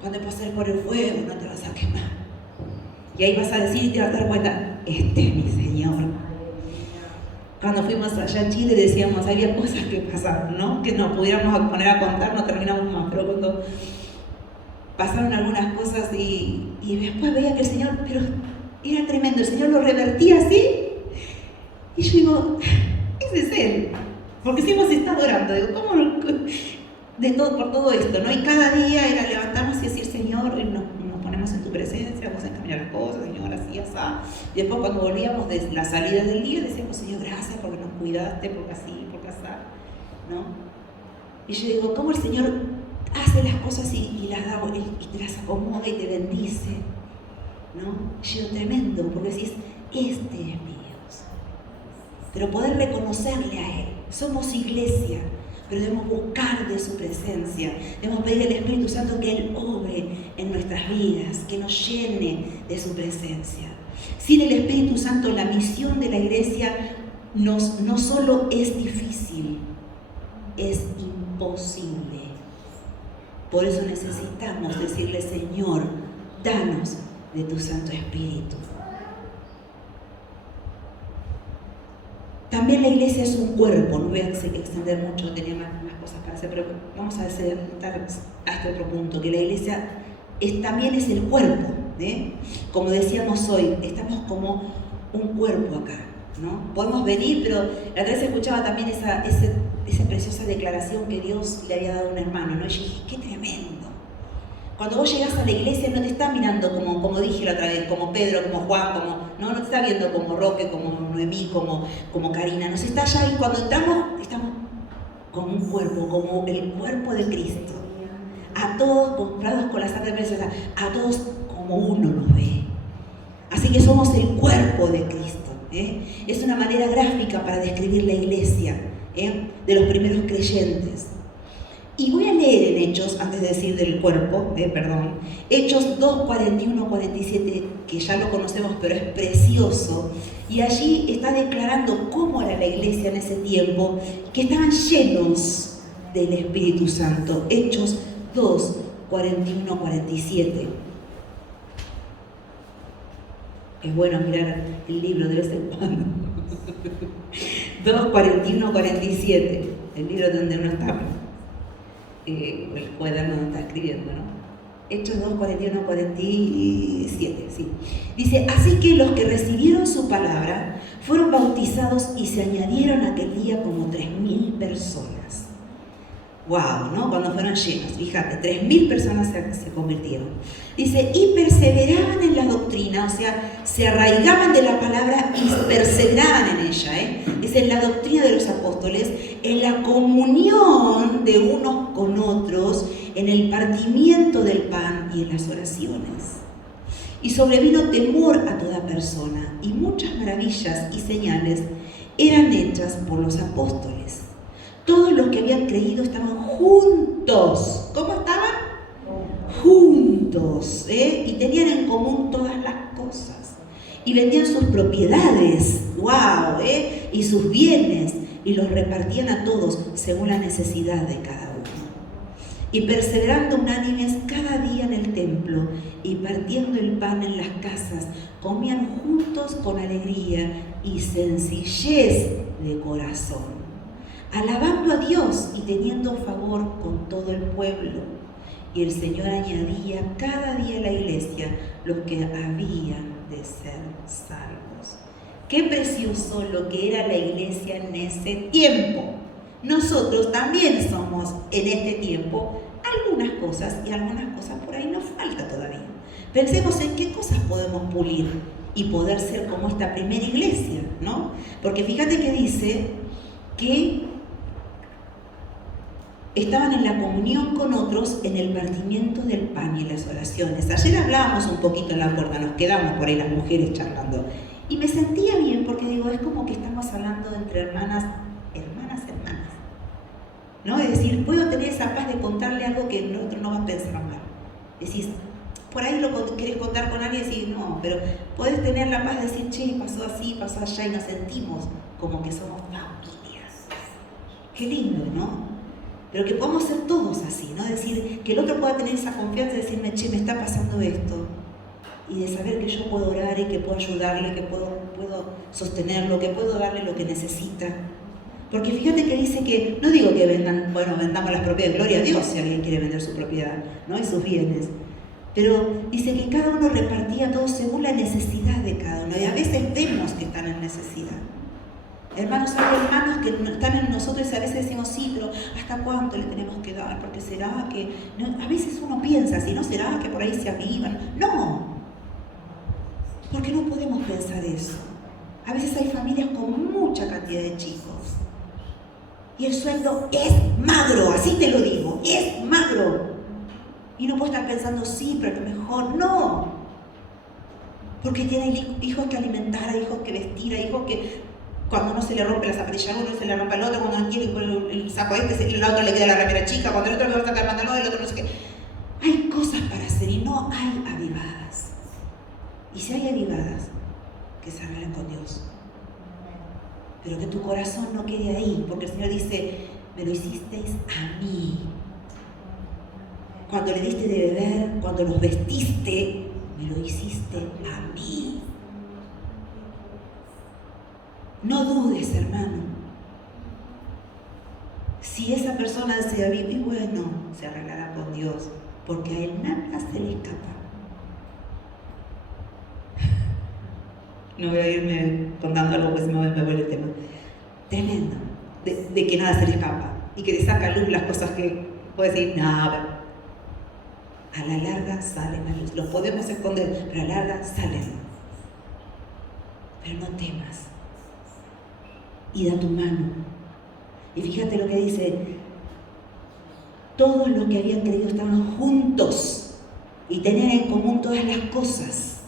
cuando pases por el fuego no te vas a quemar. Y ahí vas a decir y te vas a dar cuenta, este es mi Señor. Cuando fuimos allá en Chile decíamos, había cosas que pasaron, ¿no? Que nos pudiéramos poner a contar, no terminamos más, pero cuando pasaron algunas cosas y después veía que el Señor, pero era tremendo, el Señor lo revertía así, y yo digo, ese es Él, porque si hemos estado orando, digo, ¿cómo? De todo, por todo esto, ¿no? Y cada día era levantarnos y decir, Señor, nos ponemos en tu presencia, vamos a encaminar las cosas, Señor, así, así. Y después cuando volvíamos de la salida del día, decíamos, Señor, gracias porque nos cuidaste, porque así, porque así, ¿no? Y yo digo, ¿cómo el Señor hace las cosas y las da, y te las acomoda y te bendice? ¿No? Y yo, tremendo, porque decís, este es mi Dios. Pero poder reconocerle a Él. Somos iglesia, pero debemos buscar de su presencia. Debemos pedir al Espíritu Santo que Él obre en nuestras vidas, que nos llene de su presencia. Sin el Espíritu Santo, la misión de la iglesia no solo es difícil, es imposible. Por eso necesitamos decirle, Señor, danos de tu Santo Espíritu. También la iglesia es un cuerpo, no voy a extender mucho, tenía más cosas para hacer, pero vamos a acertar hasta otro punto, que la iglesia también es el cuerpo, ¿eh? Como decíamos hoy, estamos como un cuerpo acá, ¿no? Podemos venir, pero la otra vez escuchaba también esa preciosa declaración que Dios le había dado a un hermano, ¿no? Y yo dije, qué tremendo. Cuando vos llegás a la iglesia no te está mirando como dije la otra vez, como Pedro, como Juan, no te está viendo como Roque, como Noemí, como Karina. Nos está allá y cuando estamos como un cuerpo, como el cuerpo de Cristo. A todos comprados con la sangre preciosa, a todos como uno nos ve. Así que somos el cuerpo de Cristo, ¿eh? Es una manera gráfica para describir la iglesia, ¿eh? De los primeros creyentes. Y voy a leer en Hechos, antes de decir del cuerpo, Hechos 2, 41, 47, que ya lo conocemos, pero es precioso. Y allí está declarando cómo era la iglesia en ese tiempo, que estaban llenos del Espíritu Santo. Hechos 2, 41, 47. Es bueno mirar el libro de vez en cuando. 2, 41, 47, el libro donde uno está. El cuaderno donde está escribiendo, ¿no? Hechos 2, 41, 47, sí. Dice, así que los que recibieron su palabra fueron bautizados y se añadieron aquel día como 3.000 personas. ¡Wow! ¿No? Cuando fueron llenos, fíjate, 3.000 personas se convirtieron. Dice, y perseveraban en la doctrina, o sea, se arraigaban de la palabra y perseveraban en ella, ¿eh? Dice, en la doctrina de los apóstoles, en la comunión de unos con otros, en el partimiento del pan y en las oraciones. Y sobrevino temor a toda persona, y muchas maravillas y señales eran hechas por los apóstoles. Todos los que habían creído estaban juntos. ¿Cómo estaban? Juntos, ¿eh? Y tenían en común todas las cosas. Y vendían sus propiedades, wow, ¿eh? Y sus bienes, y los repartían a todos según la necesidad de cada uno. Y perseverando unánimes cada día en el templo, y partiendo el pan en las casas, comían juntos con alegría y sencillez de corazón, alabando a Dios y teniendo favor con todo el pueblo. Y el Señor añadía cada día a la iglesia los que habían de ser salvos. Qué precioso lo que era la iglesia en ese tiempo. Nosotros también somos en este tiempo algunas cosas, y algunas cosas por ahí nos falta todavía. Pensemos en qué cosas podemos pulir y poder ser como esta primera iglesia, ¿no? Porque fíjate que dice que estaban en la comunión con otros, en el partimiento del pan y en las oraciones. Ayer hablábamos un poquito en la puerta, nos quedamos por ahí las mujeres charlando. Y me sentía bien porque digo, es como que estamos hablando entre hermanas, ¿no? Es decir, puedo tener esa paz de contarle algo que el otro no va a pensar mal. Decís, por ahí lo querés contar con alguien y decís, no, pero podés tener la paz de decir, che, pasó así, pasó allá, y nos sentimos como que somos familias. Qué lindo, ¿no? Pero que podamos ser todos así, ¿no? Decir, que el otro pueda tener esa confianza de decirme, che, me está pasando esto. Y de saber que yo puedo orar y que puedo ayudarle, que puedo sostenerlo, que puedo darle lo que necesita. Porque fíjate que dice que, no digo que vendamos las propiedades, gloria a Dios si alguien quiere vender su propiedad, ¿no? Y sus bienes. Pero dice que cada uno repartía todo según la necesidad de cada uno. Y a veces vemos que están en necesidad. Hermanos, hay hermanos que están en nosotros y a veces decimos, sí, pero ¿hasta cuánto le tenemos que dar? Porque será que... No, a veces uno piensa, si no será que por ahí se avivan. No, porque no podemos pensar eso. A veces hay familias con mucha cantidad de chicos. Y el sueldo es magro, así te lo digo, es magro. Y no puedo estar pensando, sí, pero a lo mejor no. Porque tiene hijos que alimentar, hijos que vestir, hijos que... Cuando no se le rompe la zapatilla a uno, se le rompe al otro, cuando no quiere el saco el otro le queda la remera chica, cuando el otro le va a sacar el pantalón, el otro no sé qué. Hay cosas para hacer y no hay avivadas. Y si hay avivadas, que se arreglen con Dios. Pero que tu corazón no quede ahí, porque el Señor dice, me lo hicisteis a mí. Cuando le diste de beber, cuando los vestiste, me lo hiciste a mí. No dudes, hermano. Si esa persona desea vivir, bueno, se arreglará con Dios, porque a él nada se le escapa. No voy a irme contando algo, pues me vuelve el tema. Tremendo, de que nada se le escapa y que te saca a luz las cosas que puedes decir, nada. A la larga salen a luz. Los podemos esconder, pero a la larga salen. Pero no temas. Y da tu mano. Y fíjate lo que dice, todos los que habían creído estaban juntos y tenían en común todas las cosas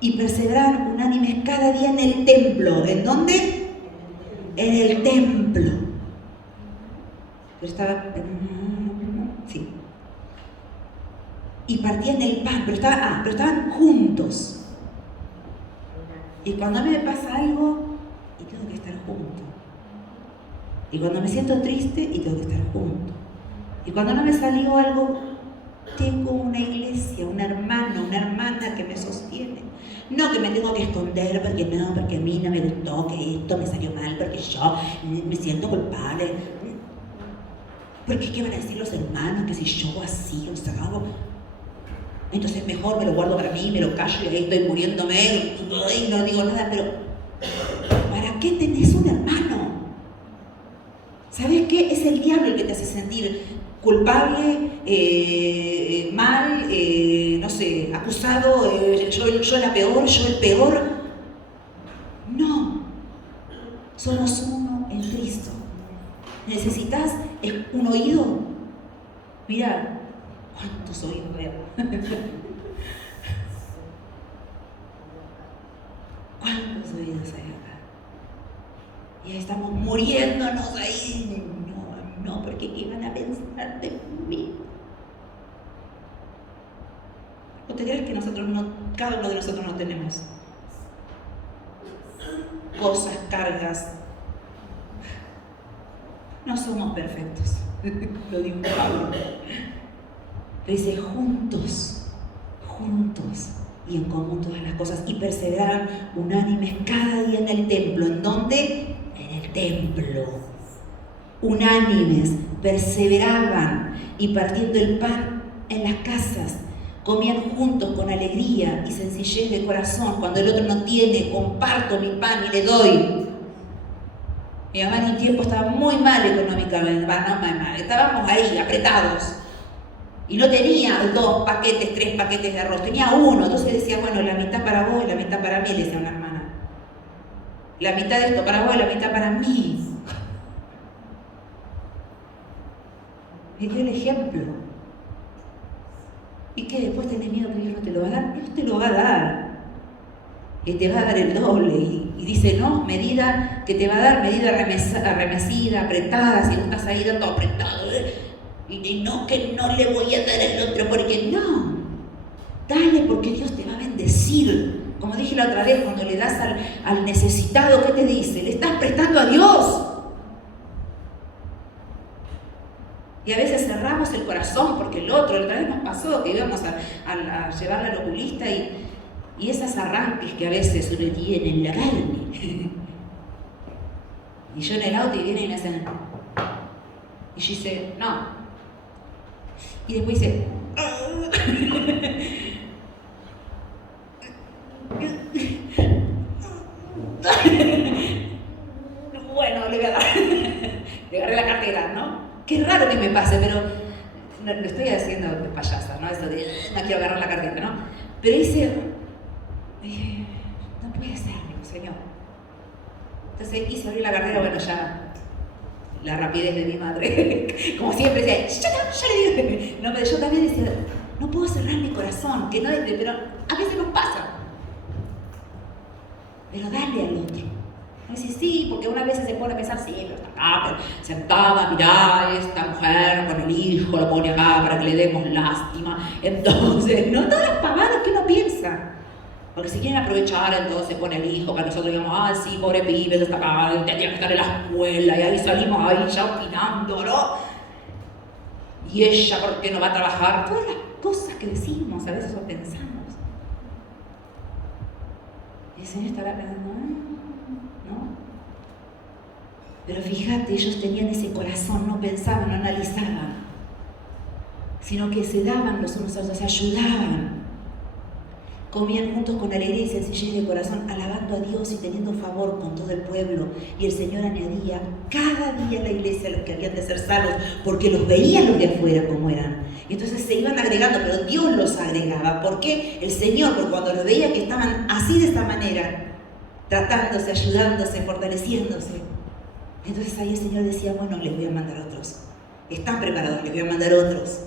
y perseveraban unánimes cada día en el templo. ¿En dónde? En el templo. Pero estaba... Sí. Y partían el pan, pero estaban juntos. Y cuando a mí me pasa algo, y tengo que estar junto. Y cuando me siento triste, y tengo que estar junto. Y cuando no me salió algo, tengo una iglesia, un hermano, una hermana que me sostiene. No que me tengo que esconder porque no, porque a mí no me gustó, que esto me salió mal, porque yo me siento culpable. Porque ¿qué van a decir los hermanos? Que si yo así os hago, entonces mejor me lo guardo para mí, me lo callo y ahí estoy muriéndome y no digo nada, pero... ¿Para qué tenés un hermano? ¿Sabes qué? Es el diablo el que te hace sentir culpable, mal, no sé, acusado, yo la peor, yo el peor. No, somos uno en Cristo. ¿Necesitas un oído? Mira, ¿cuántos oídos veo? ¿Cuántos oídos hay acá? Y estamos muriéndonos ahí. No, porque ¿qué van a pensar de mí? ¿O te crees que nosotros no, cada uno de nosotros no tenemos cosas, cargas? No somos perfectos. Lo dijo Pablo. Pero dice juntos y en común todas las cosas, y perseveraban unánimes cada día en el templo. ¿En dónde? En el templo. Unánimes, perseveraban, y partiendo el pan en las casas, comían juntos con alegría y sencillez de corazón. Cuando el otro no tiene, comparto mi pan y le doy. Mi mamá en un tiempo estaba muy mal económicamente, estábamos ahí, apretados. Y no tenía 2 paquetes, 3 paquetes de arroz, tenía 1. Entonces decía, bueno, la mitad para vos y la mitad para mí, le decía una hermana. La mitad de esto para vos y la mitad para mí. Me dio el ejemplo. ¿Y qué? Después tenés miedo que Dios no te lo va a dar. Dios te lo va a dar. Y te va a dar el doble. Y dice, no, medida que te va a dar, medida remecida, apretada, si no estás ahí dando apretado. Y no, que no le voy a dar al otro, porque no. Dale, porque Dios te va a bendecir. Como dije la otra vez, cuando le das al necesitado, ¿qué te dice? Le estás prestando a Dios. Y a veces cerramos el corazón porque el otro, la otra vez nos pasó que íbamos a llevarla al oculista y esos arranques que a veces uno tiene en la carne. Y yo en el auto y viene y me hacen... Y yo dice, no. Y después dice... Bueno, le voy a dar. Le agarré la cartera, ¿no? Qué raro que me pase, pero no, lo estoy haciendo de payasa, ¿no? Eso de no quiero agarrar la cartera, ¿no? Pero dice, no puede ser, digo, Señor. Entonces quise abrir la cartera, bueno, ya la rapidez de mi madre, como siempre decía, ya le digo. No, pero yo también decía, no puedo cerrar mi corazón, que no es de, pero a veces nos pasa. Pero dale al otro. No dice, sí, porque una vez se pone a pensar, sí, pero está acá, pero sentada, mirá, esta mujer con el hijo lo pone acá para que le demos lástima. Entonces, no todas las pavadas que uno piensa. Porque si quieren aprovechar, entonces pone el hijo, para nosotros digamos, ah, sí, pobre pibe, está acá, tendría que estar en la escuela, y ahí salimos ahí ya opinando, ¿no? Y ella, ¿por qué no va a trabajar? Todas las cosas que decimos, a veces o pensamos. Y el Señor estará pensando, ¿no? Pero fíjate, ellos tenían ese corazón, no pensaban, no analizaban, sino que se daban los unos a los otros, se ayudaban. Comían juntos con alegría y sencillez de corazón, alabando a Dios y teniendo favor con todo el pueblo. Y el Señor añadía cada día a la iglesia a los que habían de ser salvos, porque los veían los de afuera como eran. Y entonces se iban agregando, pero Dios los agregaba. ¿Por qué? El Señor, porque cuando los veía que estaban así de esta manera, tratándose, ayudándose, fortaleciéndose, entonces ahí el Señor decía, bueno, les voy a mandar otros. Están preparados, les voy a mandar otros.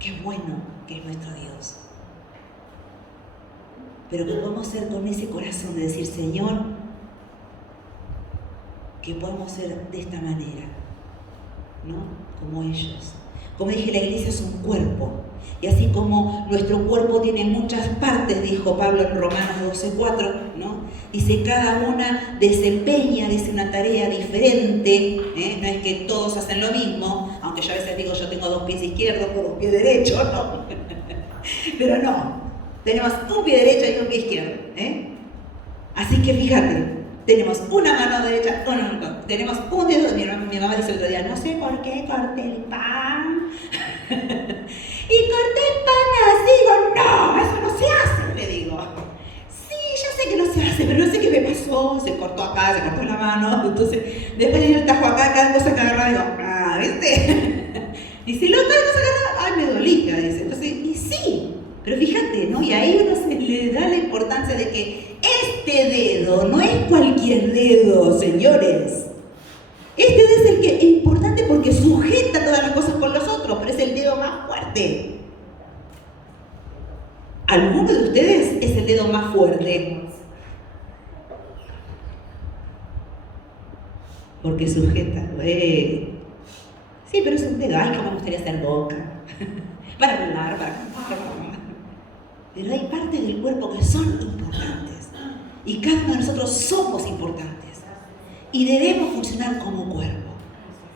Qué bueno que es nuestro Dios. Pero que podemos ser con ese corazón de decir, Señor, que podamos ser de esta manera, ¿no? Como ellos. Como dije, la iglesia es un cuerpo. Y así como nuestro cuerpo tiene muchas partes, dijo Pablo en Romanos 12:4, ¿no? Dice, cada una desempeña, dice, una tarea diferente, ¿eh? No es que todos hacen lo mismo, aunque yo a veces digo, yo tengo 2 pies izquierdos, 2 pies derechos, ¿no? Pero no. Tenemos un pie derecho y un pie izquierdo, ¿eh? Así que fíjate, tenemos una mano derecha, tenemos un dedo. Mi mamá dice el otro día, no sé por qué corté el pan. Y corté el pan así, digo, no, eso no se hace, le digo. Sí, ya sé que no se hace, pero no sé qué me pasó, se cortó acá, se cortó la mano. Entonces, después de ir el tajo acá, cada cosa que agarraba, digo, ¿viste? Y si lo otra cosa agarraba, ay, me dolía, dice. Entonces, y sí. Pero fíjate, ¿no? Y ahí uno se le da la importancia de que este dedo no es cualquier dedo, señores. Este dedo es el que es importante porque sujeta todas las cosas con los otros, pero es el dedo más fuerte. ¿Alguno de ustedes es el dedo más fuerte? Porque sujeta, güey. Sí, pero es un dedo. Ay, cómo me gustaría hacer boca. Para hablar, para cantar. Pero hay partes del cuerpo que son importantes. Y cada uno de nosotros somos importantes. Y debemos funcionar como cuerpo.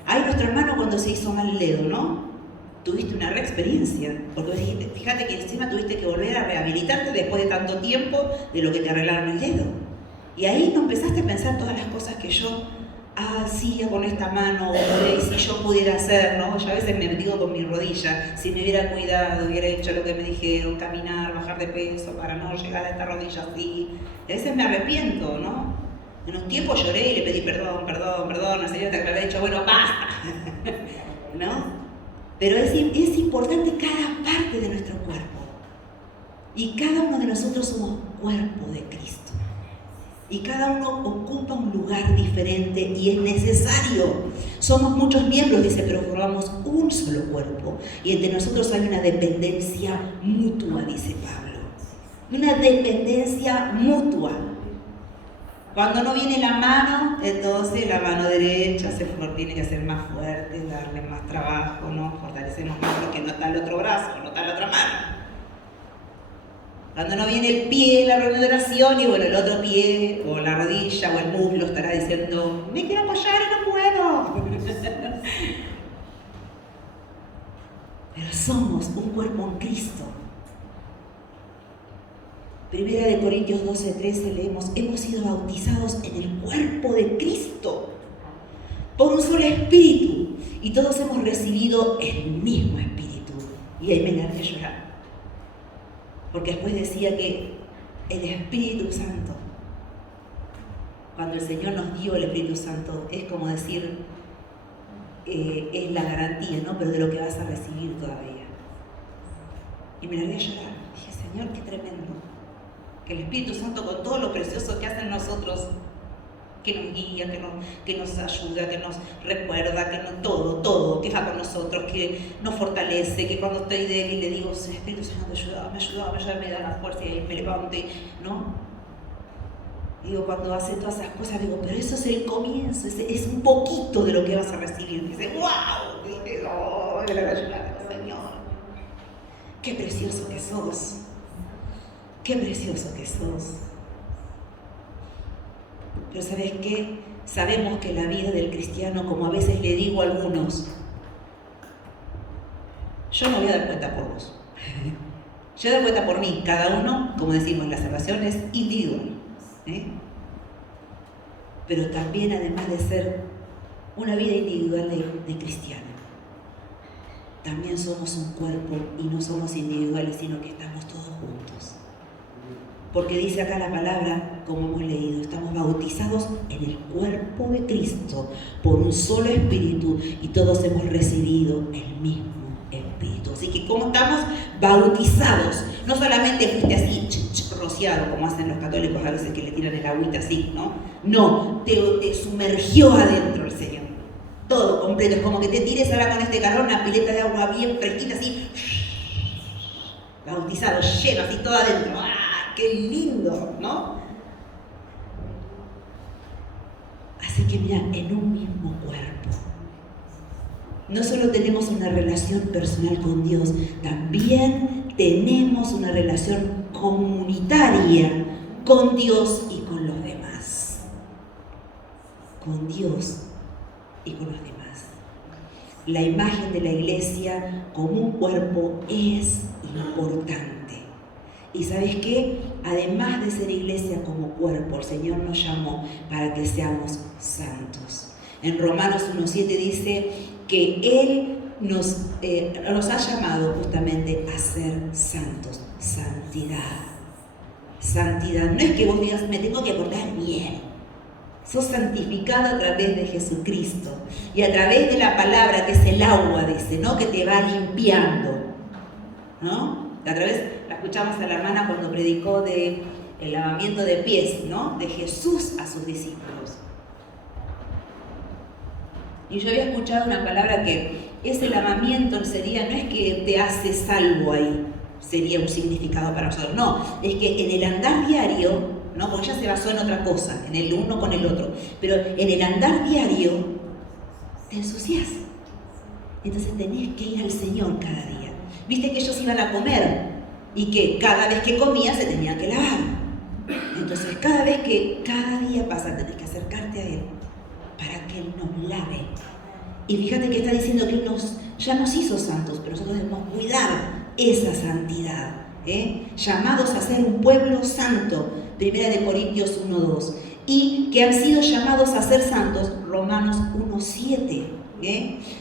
Ahí nuestro hermano cuando se hizo mal el dedo, ¿no? Tuviste una reexperiencia. Porque dijiste, fíjate que encima tuviste que volver a rehabilitarte después de tanto tiempo de lo que te arreglaron el dedo. Y ahí no empezaste a pensar todas las cosas que yo hacía con esta mano, y si yo pudiera hacer, ¿no? Yo a veces me digo con mi rodilla, si me hubiera cuidado, hubiera hecho lo que me dijeron, caminar, bajar de peso para no llegar a esta rodilla así. Y a veces me arrepiento, ¿no? En un tiempo lloré y le pedí perdón, al Señor te había dicho, bueno, basta, ¿no? Pero es importante cada parte de nuestro cuerpo. Y cada uno de nosotros somos cuerpo de Cristo. Y cada uno ocupa un lugar diferente y es necesario. Somos muchos miembros, dice, pero formamos un solo cuerpo. Y entre nosotros hay una dependencia mutua, dice Pablo. Una dependencia mutua. Cuando no viene la mano, entonces la mano derecha tiene que ser más fuerte, darle más trabajo, ¿no? Fortalecemos más porque no está el otro brazo, no está la otra mano. Cuando no viene el pie en la reunión de oración y bueno, el otro pie o la rodilla o el muslo estará diciendo, me quiero apoyar y no puedo. pero somos un cuerpo en Cristo. Primera de Corintios 12:13 leemos: hemos sido bautizados en el cuerpo de Cristo por un solo espíritu y todos hemos recibido el mismo espíritu. Y ahí me largué a llorar, porque después decía que el Espíritu Santo, cuando el Señor nos dio el Espíritu Santo, es como decir, es la garantía, ¿no? Pero de lo que vas a recibir todavía. Y me largué a llorar. Dije: Señor, qué tremendo. Que el Espíritu Santo, con todo lo precioso que hace en nosotros, que nos guía, que nos ayuda, que nos recuerda, que no, todo, que va con nosotros, que nos fortalece, que cuando estoy débil le digo: Espíritu Santo, ayúdame, me da la fuerza y ahí me levanto, ¿no? Digo, cuando hace todas esas cosas, digo, pero eso es el comienzo, es un poquito de lo que vas a recibir. Dice: ¡wow! Digo, ¡oh! De la ayuda, Señor. ¡Qué precioso que sos! ¡Qué precioso que sos! Pero ¿sabes qué? Sabemos que la vida del cristiano, como a veces le digo a algunos, yo no voy a dar cuenta por vos. Yo doy cuenta por mí. Cada uno, como decimos, la salvación es individual. Pero también, además de ser una vida individual de cristiano, también somos un cuerpo y no somos individuales, sino que estamos todos juntos. Porque dice acá la palabra, como hemos leído, estamos bautizados en el cuerpo de Cristo por un solo espíritu y todos hemos recibido el mismo espíritu. Así que como estamos bautizados, no solamente fuiste así rociado, como hacen los católicos a veces que le tiran el agüita así, ¿no? No, te sumergió adentro el Señor. Todo completo, es como que te tires ahora con este carro una pileta de agua bien fresquita así, bautizado, lleno así todo adentro. ¡Ah! ¡Qué lindo!, ¿no? Así que mira, en un mismo cuerpo. No solo tenemos una relación personal con Dios, también tenemos una relación comunitaria con Dios y con los demás. Con Dios y con los demás. La imagen de la iglesia como un cuerpo es importante. Y ¿sabes qué? Además de ser iglesia como cuerpo, el Señor nos llamó para que seamos santos. En Romanos 1:7 dice que Él nos ha llamado justamente a ser santos. Santidad. Santidad. No es que vos digas: me tengo que portar bien. Sos santificado a través de Jesucristo y a través de la palabra, que es el agua, dice, ¿no? Que te va limpiando, ¿no? A través, la escuchamos a la hermana cuando predicó de el lavamiento de pies, ¿no? De Jesús a sus discípulos. Y yo había escuchado una palabra que ese lavamiento sería, no es que te hace salvo ahí, sería un significado para nosotros, no, es que en el andar diario, ¿no? Porque ella se basó en otra cosa, en el uno con el otro, pero en el andar diario te ensucias. Entonces tenés que ir al Señor cada día. Viste que ellos iban a comer y que cada vez que comían se tenían que lavar. Entonces cada día pasa, tenés que acercarte a Él para que Él nos lave. Y fíjate que está diciendo que Él ya nos hizo santos, pero nosotros debemos cuidar esa santidad. Llamados a ser un pueblo santo, Primera de Corintios 1:2, y que han sido llamados a ser santos, Romanos 1:7.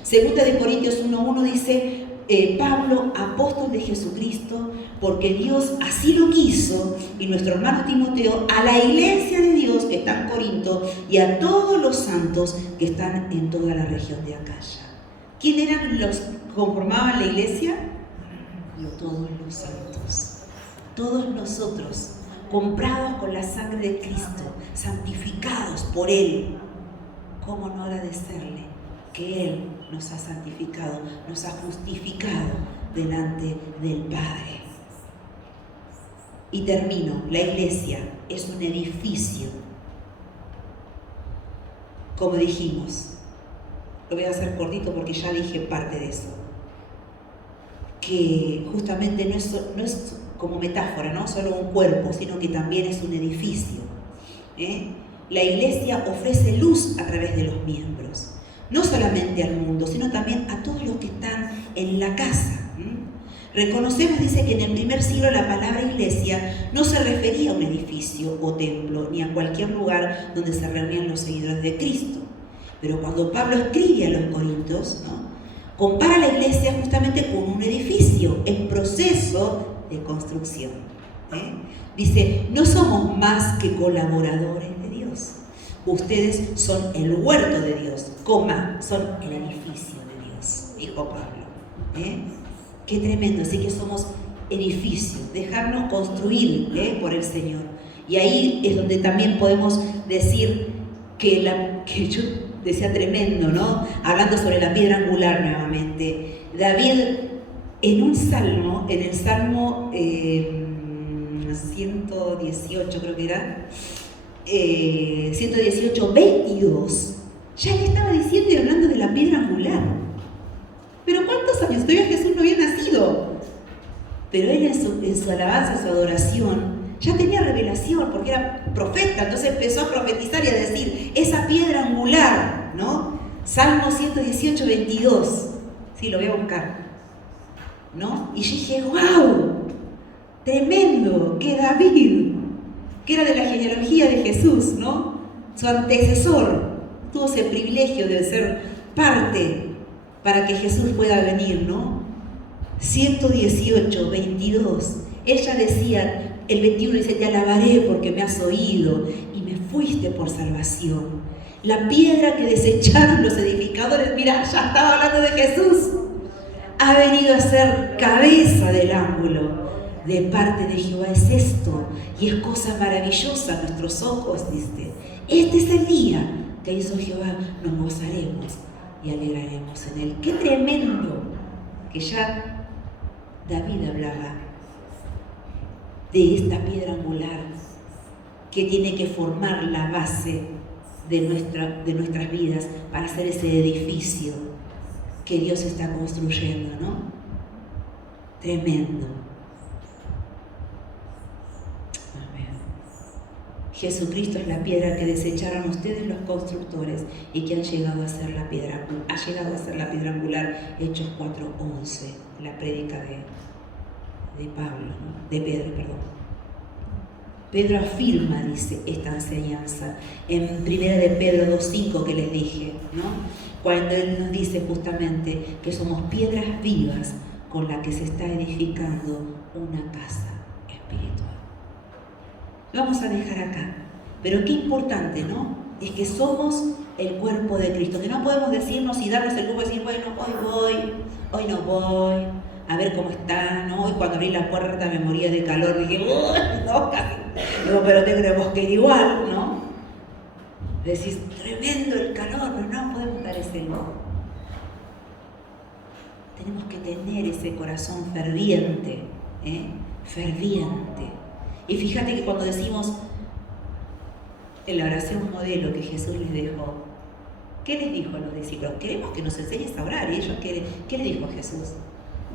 Segunda de Corintios 1:1 dice, Pablo, apóstol de Jesucristo, porque Dios así lo quiso, y nuestro hermano Timoteo, a la iglesia de Dios que está en Corinto y a todos los santos que están en toda la región de Acaya. ¿Quién eran los que conformaban la iglesia? Todos los santos, todos nosotros, comprados con la sangre de Cristo, santificados por Él. ¿Cómo no agradecerle que Él nos ha santificado, nos ha justificado delante del Padre? Y termino, la iglesia es un edificio. Como dijimos, lo voy a hacer cortito porque ya dije parte de eso, que justamente no es como metáfora, no solo un cuerpo, sino que también es un edificio. La iglesia ofrece luz a través de los miembros, no solamente al mundo, sino también a todos los que están en la casa. Reconocemos, dice, que en el primer siglo la palabra iglesia no se refería a un edificio o templo, ni a cualquier lugar donde se reunían los seguidores de Cristo. Pero cuando Pablo escribe a los Corintios, ¿no?, compara la iglesia justamente con un edificio en proceso de construcción. Dice, no somos más que colaboradores de Dios. Ustedes son el huerto de Dios, son el edificio de Dios, dijo Pablo. Qué tremendo, así que somos edificios, dejarnos construir por el Señor. Y ahí es donde también podemos decir que yo decía tremendo, ¿no? Hablando sobre la piedra angular nuevamente. David, en un salmo, en el Salmo 118 creo que era, 118, 22, ya le estaba diciendo y hablando de la piedra angular. Pero ¿cuántos años? Todavía Jesús no había nacido. Pero él en su alabanza, en su adoración, ya tenía revelación porque era profeta. Entonces empezó a profetizar y a decir, esa piedra angular, ¿no? Salmo 118, 22. Sí, lo voy a buscar, ¿no? Y yo dije, ¡wow! Tremendo, que David, que era de la genealogía de Jesús, ¿no? Su antecesor, tuvo ese privilegio de ser parte para que Jesús pueda venir, ¿no? 118, 22. Ella decía, el 21 dice, te alabaré porque me has oído y me fuiste por salvación. La piedra que desecharon los edificadores, mira, ya estaba hablando de Jesús, ha venido a ser cabeza del ángulo. De parte de Jehová es esto, y es cosa maravillosa a nuestros ojos, dice. Este es el día que hizo Jehová, nos gozaremos y alegraremos en él. ¡Qué tremendo! Que ya David hablaba de esta piedra angular que tiene que formar la base de nuestras vidas para hacer ese edificio que Dios está construyendo, ¿no? Tremendo. Jesucristo es la piedra que desecharon ustedes los constructores y que ha llegado a ser la piedra angular. Hechos 4:11, la prédica de Pablo, ¿no? De Pedro, perdón. Pedro afirma, dice, esta enseñanza en 1 de Pedro 2:5 que les dije, ¿no? Cuando él nos dice justamente que somos piedras vivas con las que se está edificando una casa espiritual. Lo vamos a dejar acá, pero qué importante, ¿no? Es que somos el cuerpo de Cristo, que no podemos decirnos y darnos el lujo de decir, bueno, hoy voy, hoy no voy, a ver cómo está, ¿no? Hoy cuando abrí la puerta me moría de calor, dije, no, casi, digo, pero tenemos que ir igual, ¿no? Decís, tremendo el calor, pero no podemos dar ese lujo. Tenemos que tener ese corazón ferviente, ferviente. Y fíjate que cuando decimos en la oración modelo que Jesús les dejó, ¿qué les dijo a los discípulos? Queremos que nos enseñes a orar. ¿Y ellos qué le dijo Jesús?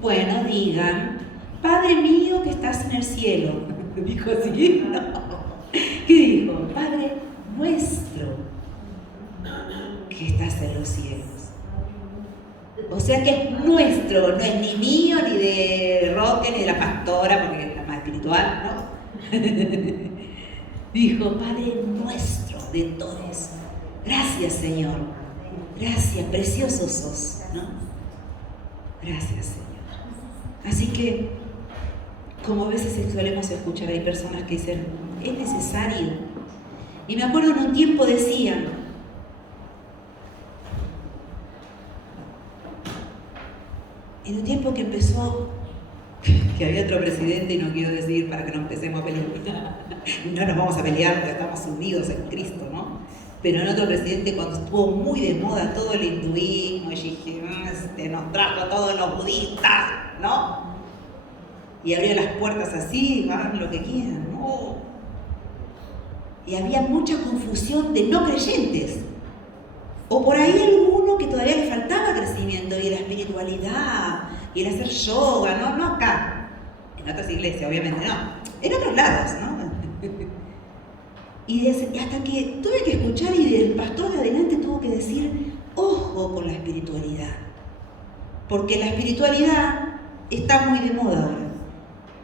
Bueno, digan, Padre mío que estás en el cielo. ¿Dijo así? No. ¿Qué dijo? Padre nuestro que estás en los cielos. O sea que es nuestro, no es ni mío, ni de Roque, ni de la pastora, porque es la más espiritual, ¿no? Dijo, Padre nuestro de todos. Gracias, Señor. Gracias, precioso sos, ¿no? Gracias, Señor. Así que, como a veces solemos escuchar, hay personas que dicen, es necesario. Y me acuerdo en un tiempo decían, en un tiempo que empezó, que había otro presidente, y no quiero decir para que no empecemos a pelear, no nos vamos a pelear porque estamos unidos en Cristo, ¿no? Pero en otro presidente, cuando estuvo muy de moda todo el hinduismo, y dije, nos trajo a todos los budistas, ¿no? Y abría las puertas así, hagan lo que quieran, ¿no? Y había mucha confusión de no creyentes. O por ahí alguno que todavía le faltaba crecimiento, y la espiritualidad, y el hacer yoga, no acá, en otras iglesias, obviamente no, en otros lados, ¿no? Y hasta que tuve que escuchar y el pastor de adelante tuvo que decir, ojo con la espiritualidad, porque la espiritualidad está muy de moda ahora.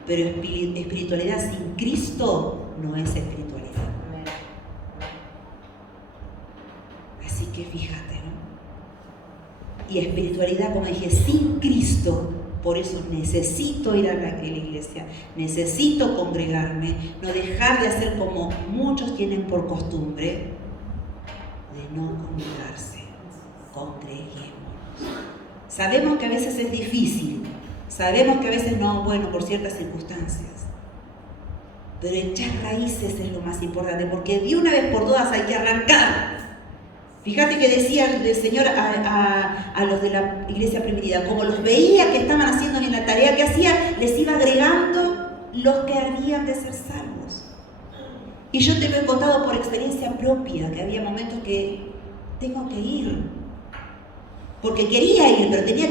Pero espiritualidad sin Cristo no es espiritualidad. Así que fíjate, ¿no? Y espiritualidad, como dije, sin Cristo, por eso necesito ir a la iglesia, necesito congregarme, no dejar de hacer como muchos tienen por costumbre, de no congregarse. Congreguémonos. Sabemos que a veces es difícil, sabemos que a veces no, bueno, por ciertas circunstancias, pero echar raíces es lo más importante, porque de una vez por todas hay que arrancar. Fíjate que decía el Señor a los de la iglesia primitiva, como los veía que estaban haciendo bien la tarea que hacía, les iba agregando los que habían de ser salvos. Y yo te lo he contado por experiencia propia, que había momentos que tengo que ir, porque quería ir, pero tenía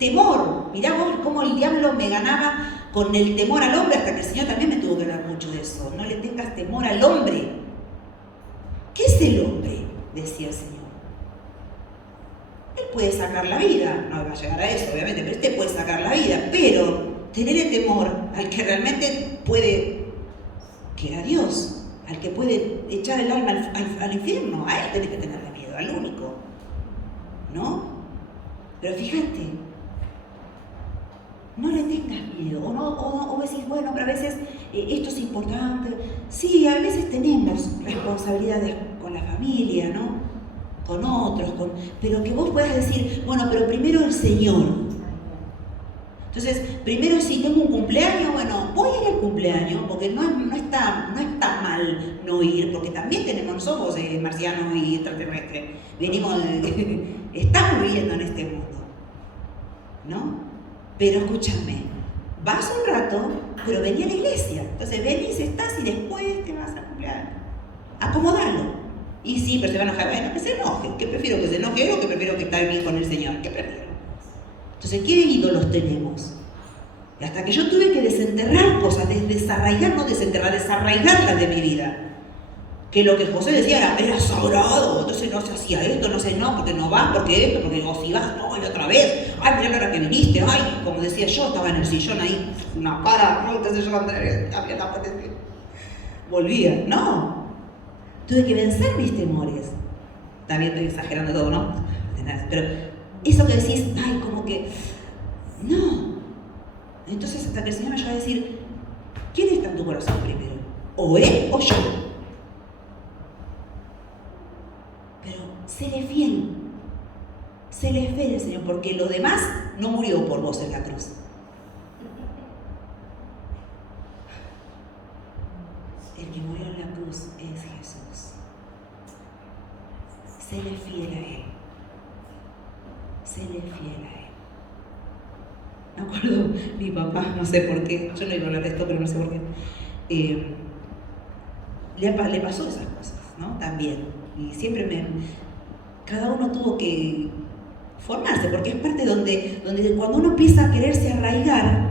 temor. Mirá vos cómo el diablo me ganaba con el temor al hombre, hasta que el Señor también me tuvo que hablar mucho de eso. No le tengas temor al hombre. ¿Qué es el hombre?, decía el Señor. Él puede sacar la vida, no va a llegar a eso obviamente, pero este puede sacar la vida, pero tenerle temor al que realmente puede, que era Dios, al que puede echar el alma al infierno, a él tenés que tenerle miedo, al único, ¿no? Pero fíjate, no le tengas miedo, o decís, bueno, pero a veces esto es importante. Sí, a veces tenemos responsabilidades con la familia, ¿no? Con otros, pero que vos puedas decir, bueno, pero primero el Señor. Entonces, primero si tengo un cumpleaños, bueno, voy a ir al cumpleaños, porque no está mal no ir, porque también no somos marcianos y extraterrestres, estamos viviendo en este mundo, ¿no? Pero escúchame, vas un rato, pero vení a la iglesia, entonces venís, estás y después te vas al cumpleaños, acomodalo. Y sí, pero se va a enojar, bueno, que se enoje, ¿qué prefiero que se enoje o que prefiero que estar bien con el Señor? ¿Qué prefiero? Entonces, ¿qué ídolos tenemos? Y hasta que yo tuve que desenterrar cosas, desarraigar, no desenterrar, desarraigarlas de mi vida. Que lo que José decía era sagrado, entonces no se hacía esto, no sé, no, porque no vas, porque esto, porque o si vas, no, y otra vez, ay, mirá la hora que viniste, ay, como decía yo, estaba en el sillón ahí, una para, no, entonces yo había la potencia. Volvía, no. Tuve que vencer mis temores. También estoy exagerando todo, ¿no? Pero eso que decís, ay, como que, no. Entonces hasta que el Señor me llegó a decir, ¿quién está en tu corazón primero? ¿O él o yo? Pero séle fiel. Séle fiel al Señor, porque lo demás no murió por vos en la cruz. El que murió en la cruz es Jesús. Séle fiel a Él. Séle fiel a Él. Me acuerdo, mi papá, no sé por qué, yo no iba a hablar de esto, pero no sé por qué, le pasó esas cosas, ¿no? También. Y siempre cada uno tuvo que formarse, porque es parte donde cuando uno empieza a quererse arraigar,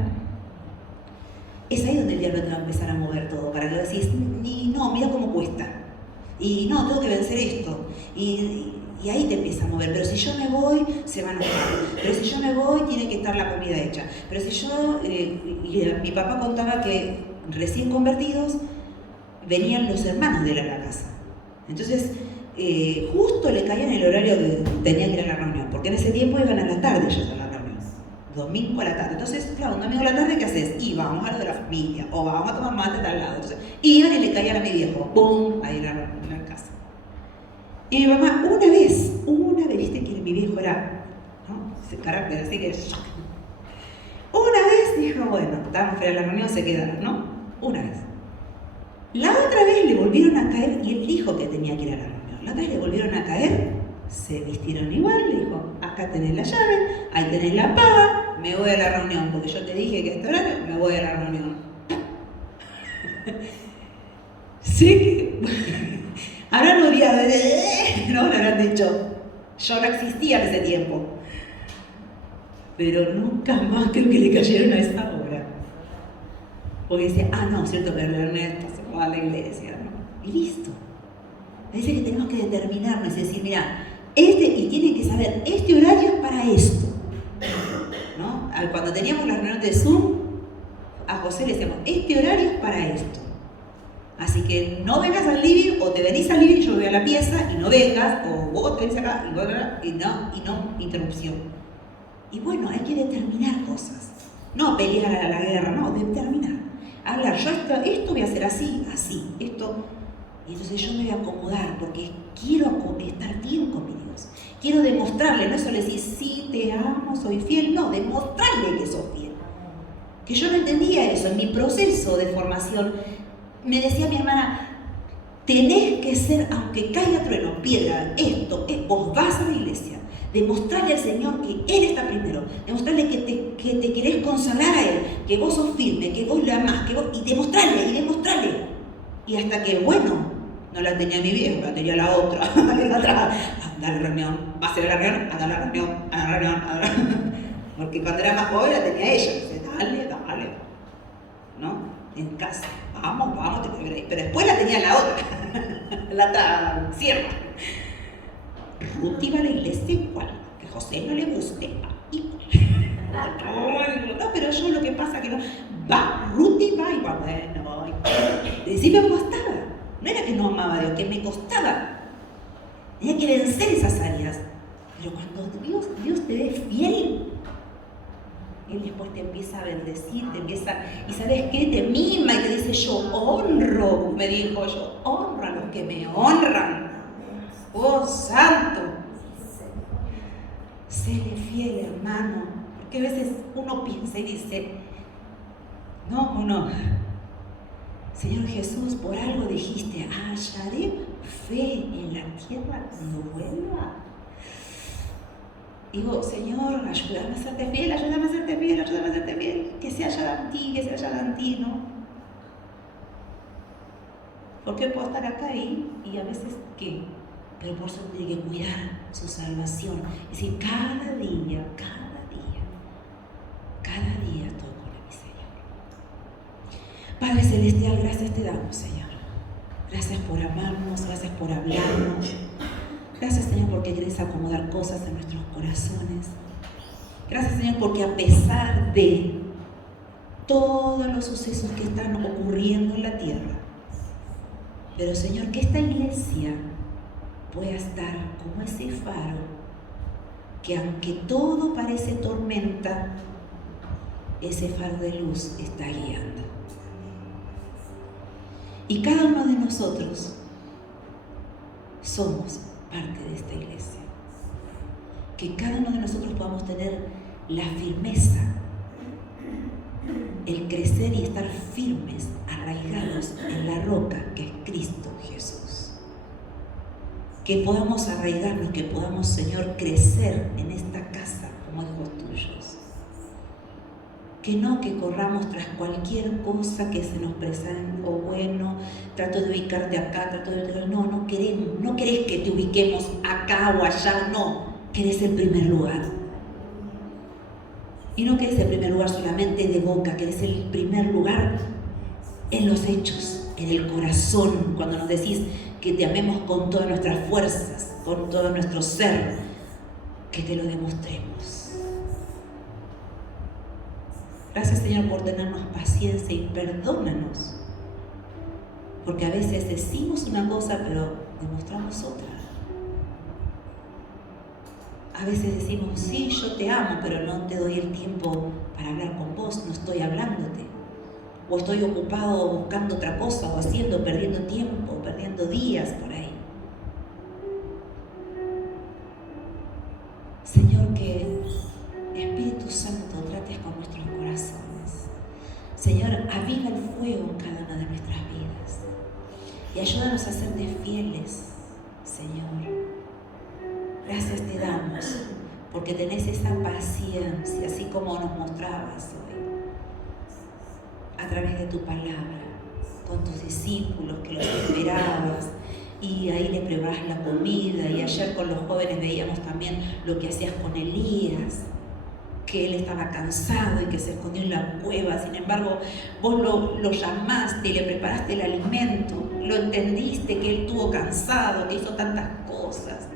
es ahí donde el diablo te va a empezar a mover todo, para que decís, no, mira cómo cuesta, y no, tengo que vencer esto, y ahí te empieza a mover, pero si yo me voy, se va a enojar, pero si yo me voy, tiene que estar la comida hecha, pero si yo, mi papá contaba que recién convertidos, venían los hermanos de la casa, entonces, justo le caía en el horario que tenía que ir a la reunión, porque en ese tiempo iban a la tarde ellos a la reunión. Domingo a la tarde. Entonces, claro, un domingo a la tarde, ¿qué haces? Y vamos a lo de la familia, o vamos a tomar mate a tal lado. Entonces, iban y le caían a mi viejo, ¡pum!, ahí en la casa. Y mi mamá, una vez, viste que mi viejo era, ¿no? Ese carácter, así que, una vez dijo, bueno, estábamos fuera de la reunión, se quedaron, ¿no? Una vez. La otra vez le volvieron a caer, y él dijo que tenía que ir a la reunión. La otra vez le volvieron a caer, se vistieron igual, le dijo, acá tenés la llave, ahí tenés la paga, me voy a la reunión, porque yo te dije que a este horario me voy a la reunión. Sí, habrán odiado, no le habrán dicho, yo no existía en ese tiempo. Pero nunca más creo que le cayeron a esa hora. Porque decía, no, cierto que Ernesto se va a la iglesia, ¿no? Y listo. Dice que tenemos que determinarnos, es decir, mira, y tienen que saber, este horario es para esto, ¿no? cuando teníamos la reunión de Zoom, a José le decíamos, este horario es para esto. Así que no vengas al living, o te venís al living y yo voy a la pieza y no vengas, o vos te venís acá y no interrupción. Y bueno, hay que determinar cosas. No pelear a la guerra, no, determinar. Hablar, yo esto voy a hacer así, esto. Y entonces yo me voy a acomodar porque quiero estar bien con mi Dios. Quiero demostrarle, no solo decir, sí, te amo, soy fiel, no, demostrarle que sos fiel. Que yo no entendía eso en mi proceso de formación. Me decía mi hermana, tenés que ser, aunque caiga trueno, piedra, vos vas a la iglesia, demostrarle al Señor que Él está primero, demostrarle que te querés consagrar a Él, que vos sos firme, que vos lo amás, y demostrarle. Y hasta que, bueno, no la tenía mi viejo, la tenía la otra, anda a la reunión, va a ser la reunión, anda a la reunión. Porque cuando era más joven la tenía ella, dice, dale, ¿no? En casa, vamos, te quiero ver. Pero después la tenía la otra, la otra sierva. Ruth iba a la iglesia igual, que a José no le guste, igual. No, pero yo lo que pasa que no, Ruth iba igual, bueno, voy. Sí me costaba, no era que no amaba a Dios, que me costaba. Tenía que vencer esas áreas. Pero cuando Dios te es fiel, Él después te empieza a bendecir, y ¿sabes qué? Te mima y te dice, yo honro, me dijo, yo honro a los que me honran. ¡Oh, santo! Séle fiel, hermano, porque a veces uno piensa y dice, no, Señor Jesús, por algo dijiste, hallaré fe en la tierra cuando vuelva. Digo, Señor, ayúdame a serte fiel, que se haya en ti, ¿no? Porque puedo estar acá y a veces, ¿qué? Pero por eso tiene que cuidar su salvación. Es decir, cada día estoy con mi Señor. Padre Celestial, gracias te damos, Señor. Gracias por amarnos, gracias por hablarnos. Gracias, Señor, porque quieres acomodar cosas en nuestros corazones. Gracias, Señor, porque a pesar de todos los sucesos que están ocurriendo en la tierra, pero, Señor, que esta iglesia pueda estar como ese faro que, aunque todo parece tormenta, ese faro de luz está guiando. Y cada uno de nosotros somos parte de esta iglesia. Que cada uno de nosotros podamos tener la firmeza, el crecer y estar firmes, arraigados en la roca que es Cristo Jesús. Que podamos arraigarnos, que podamos, Señor, crecer en esta casa como hijos tuyos. Que corramos tras cualquier cosa que se nos presente, o bueno, trato de ubicarte acá, no querés que te ubiquemos acá o allá, no, querés el primer lugar. Y no querés el primer lugar solamente de boca, querés el primer lugar en los hechos, en el corazón, cuando nos decís que te amemos con todas nuestras fuerzas, con todo nuestro ser, que te lo demostremos. Gracias, Señor, por tenernos paciencia y perdónanos, porque a veces decimos una cosa pero demostramos otra. A veces decimos, sí, yo te amo, pero no te doy el tiempo para hablar con vos, no estoy hablándote. O estoy ocupado buscando otra cosa, o perdiendo tiempo, perdiendo días por ahí. Señor, que Espíritu Santo trates con nuestros corazones. Señor, aviva el fuego en cada una de nuestras vidas y ayúdanos a serte fieles, Señor. Gracias te damos porque tenés esa paciencia, así como nos mostrabas hoy, a través de tu palabra, con tus discípulos que los esperabas y ahí le preparás la comida. Y ayer con los jóvenes veíamos también lo que hacías con Elías, que él estaba cansado y que se escondió en la cueva. Sin embargo, vos lo llamaste y le preparaste el alimento, lo entendiste que él estuvo cansado, que hizo tantas cosas.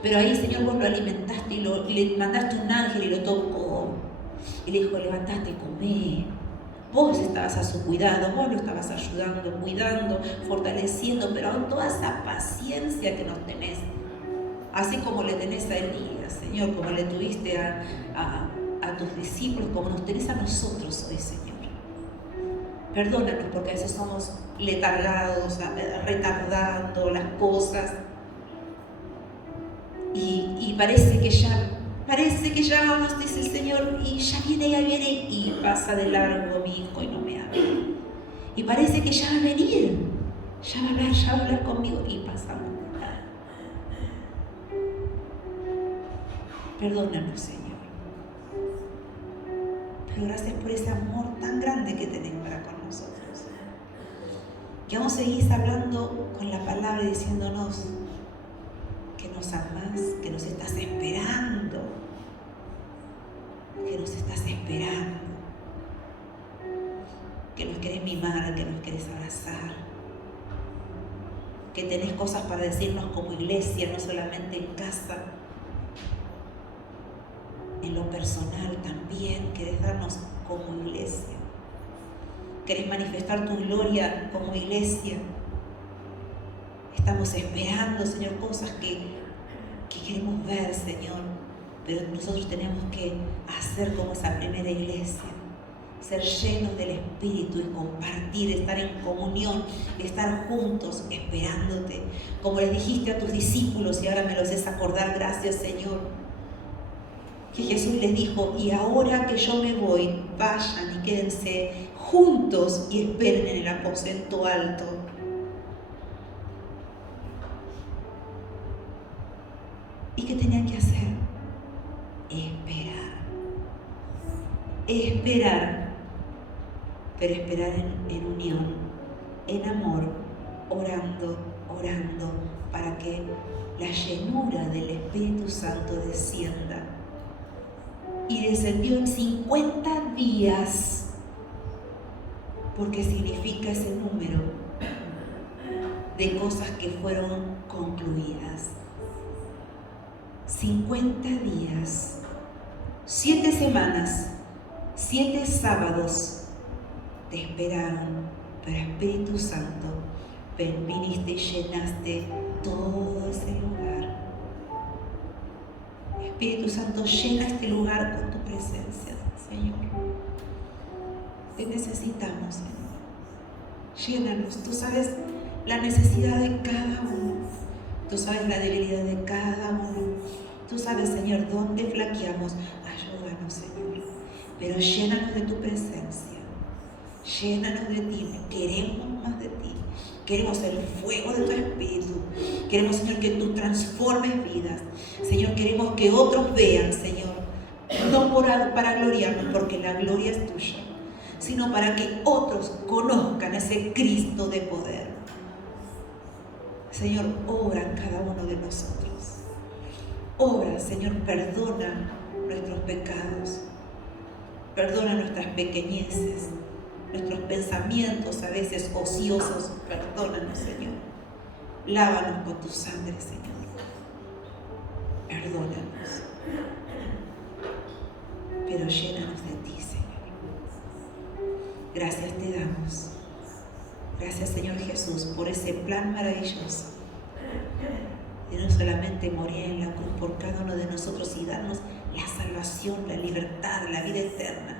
Pero ahí, Señor, vos lo alimentaste y le mandaste un ángel y lo tocó. Y le dijo, levantate, comé. Vos estabas a su cuidado, vos lo estabas ayudando, cuidando, fortaleciendo, pero aún toda esa paciencia que nos tenés, así como le tenés a Elías, Señor, como le tuviste a tus discípulos, como nos tenés a nosotros hoy, Señor. Perdónanos porque a veces somos letargados, retardando las cosas y parece que ya vamos, dice el Señor, y ya viene y pasa de largo mi hijo y no me habla. Y parece que ya va a venir, ya va a hablar conmigo y pasamos. Perdónanos, Señor. Pero gracias por ese amor tan grande que tenés para con nosotros. Que vamos a seguir hablando con la palabra y diciéndonos que nos amás, que nos estás esperando, que nos querés mimar, que nos querés abrazar, que tenés cosas para decirnos como iglesia, no solamente en casa, en lo personal también, querés darnos como iglesia, querés manifestar tu gloria como iglesia. Estamos esperando, Señor, cosas que queremos ver, Señor, pero nosotros tenemos que hacer como esa primera iglesia, ser llenos del Espíritu y compartir, estar en comunión, estar juntos esperándote, como les dijiste a tus discípulos y ahora me los haces acordar. Gracias, Señor, que Jesús les dijo, y ahora que yo me voy, vayan y quédense juntos y esperen en el aposento alto. ¿Y qué tenían que hacer? Esperar, pero esperar en unión, en amor, orando, para que la llenura del Espíritu Santo descienda. Y descendió en 50 días, porque significa ese número de cosas que fueron concluidas. 50 días, 7 semanas, 7 sábados te esperaron, pero Espíritu Santo, viniste y llenaste todo ese lugar. Espíritu Santo, llena este lugar con tu presencia, Señor. Te necesitamos, Señor. Llénanos. Tú sabes la necesidad de cada uno. Tú sabes la debilidad de cada uno. Tú sabes, Señor, dónde flaqueamos. Ayúdanos, Señor. Pero llénanos de tu presencia. Llénanos de ti. Queremos más de ti. Queremos el fuego de tu Espíritu. Queremos, Señor, que tú transformes vidas. Señor, queremos que otros vean, Señor, no para gloriarnos, porque la gloria es tuya, sino para que otros conozcan ese Cristo de poder. Señor, obra en cada uno de nosotros. Obra, Señor, perdona nuestros pecados. Perdona nuestras pequeñeces, nuestros pensamientos a veces ociosos. Perdónanos, Señor. Lávanos con tu sangre, Señor. Perdónanos. Pero llénanos de ti, Señor. Gracias te damos. Gracias, Señor Jesús, por ese plan maravilloso de no solamente morir en la cruz por cada uno de nosotros y darnos la salvación, la libertad, la vida eterna,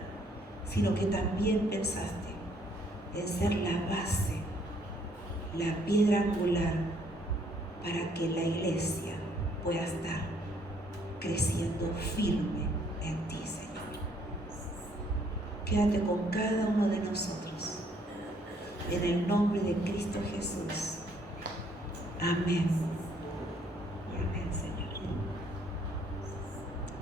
sino que también pensaste en ser la base, la piedra angular para que la iglesia pueda estar creciendo firme en ti, Señor. Quédate con cada uno de nosotros. En el nombre de Cristo Jesús. Amén.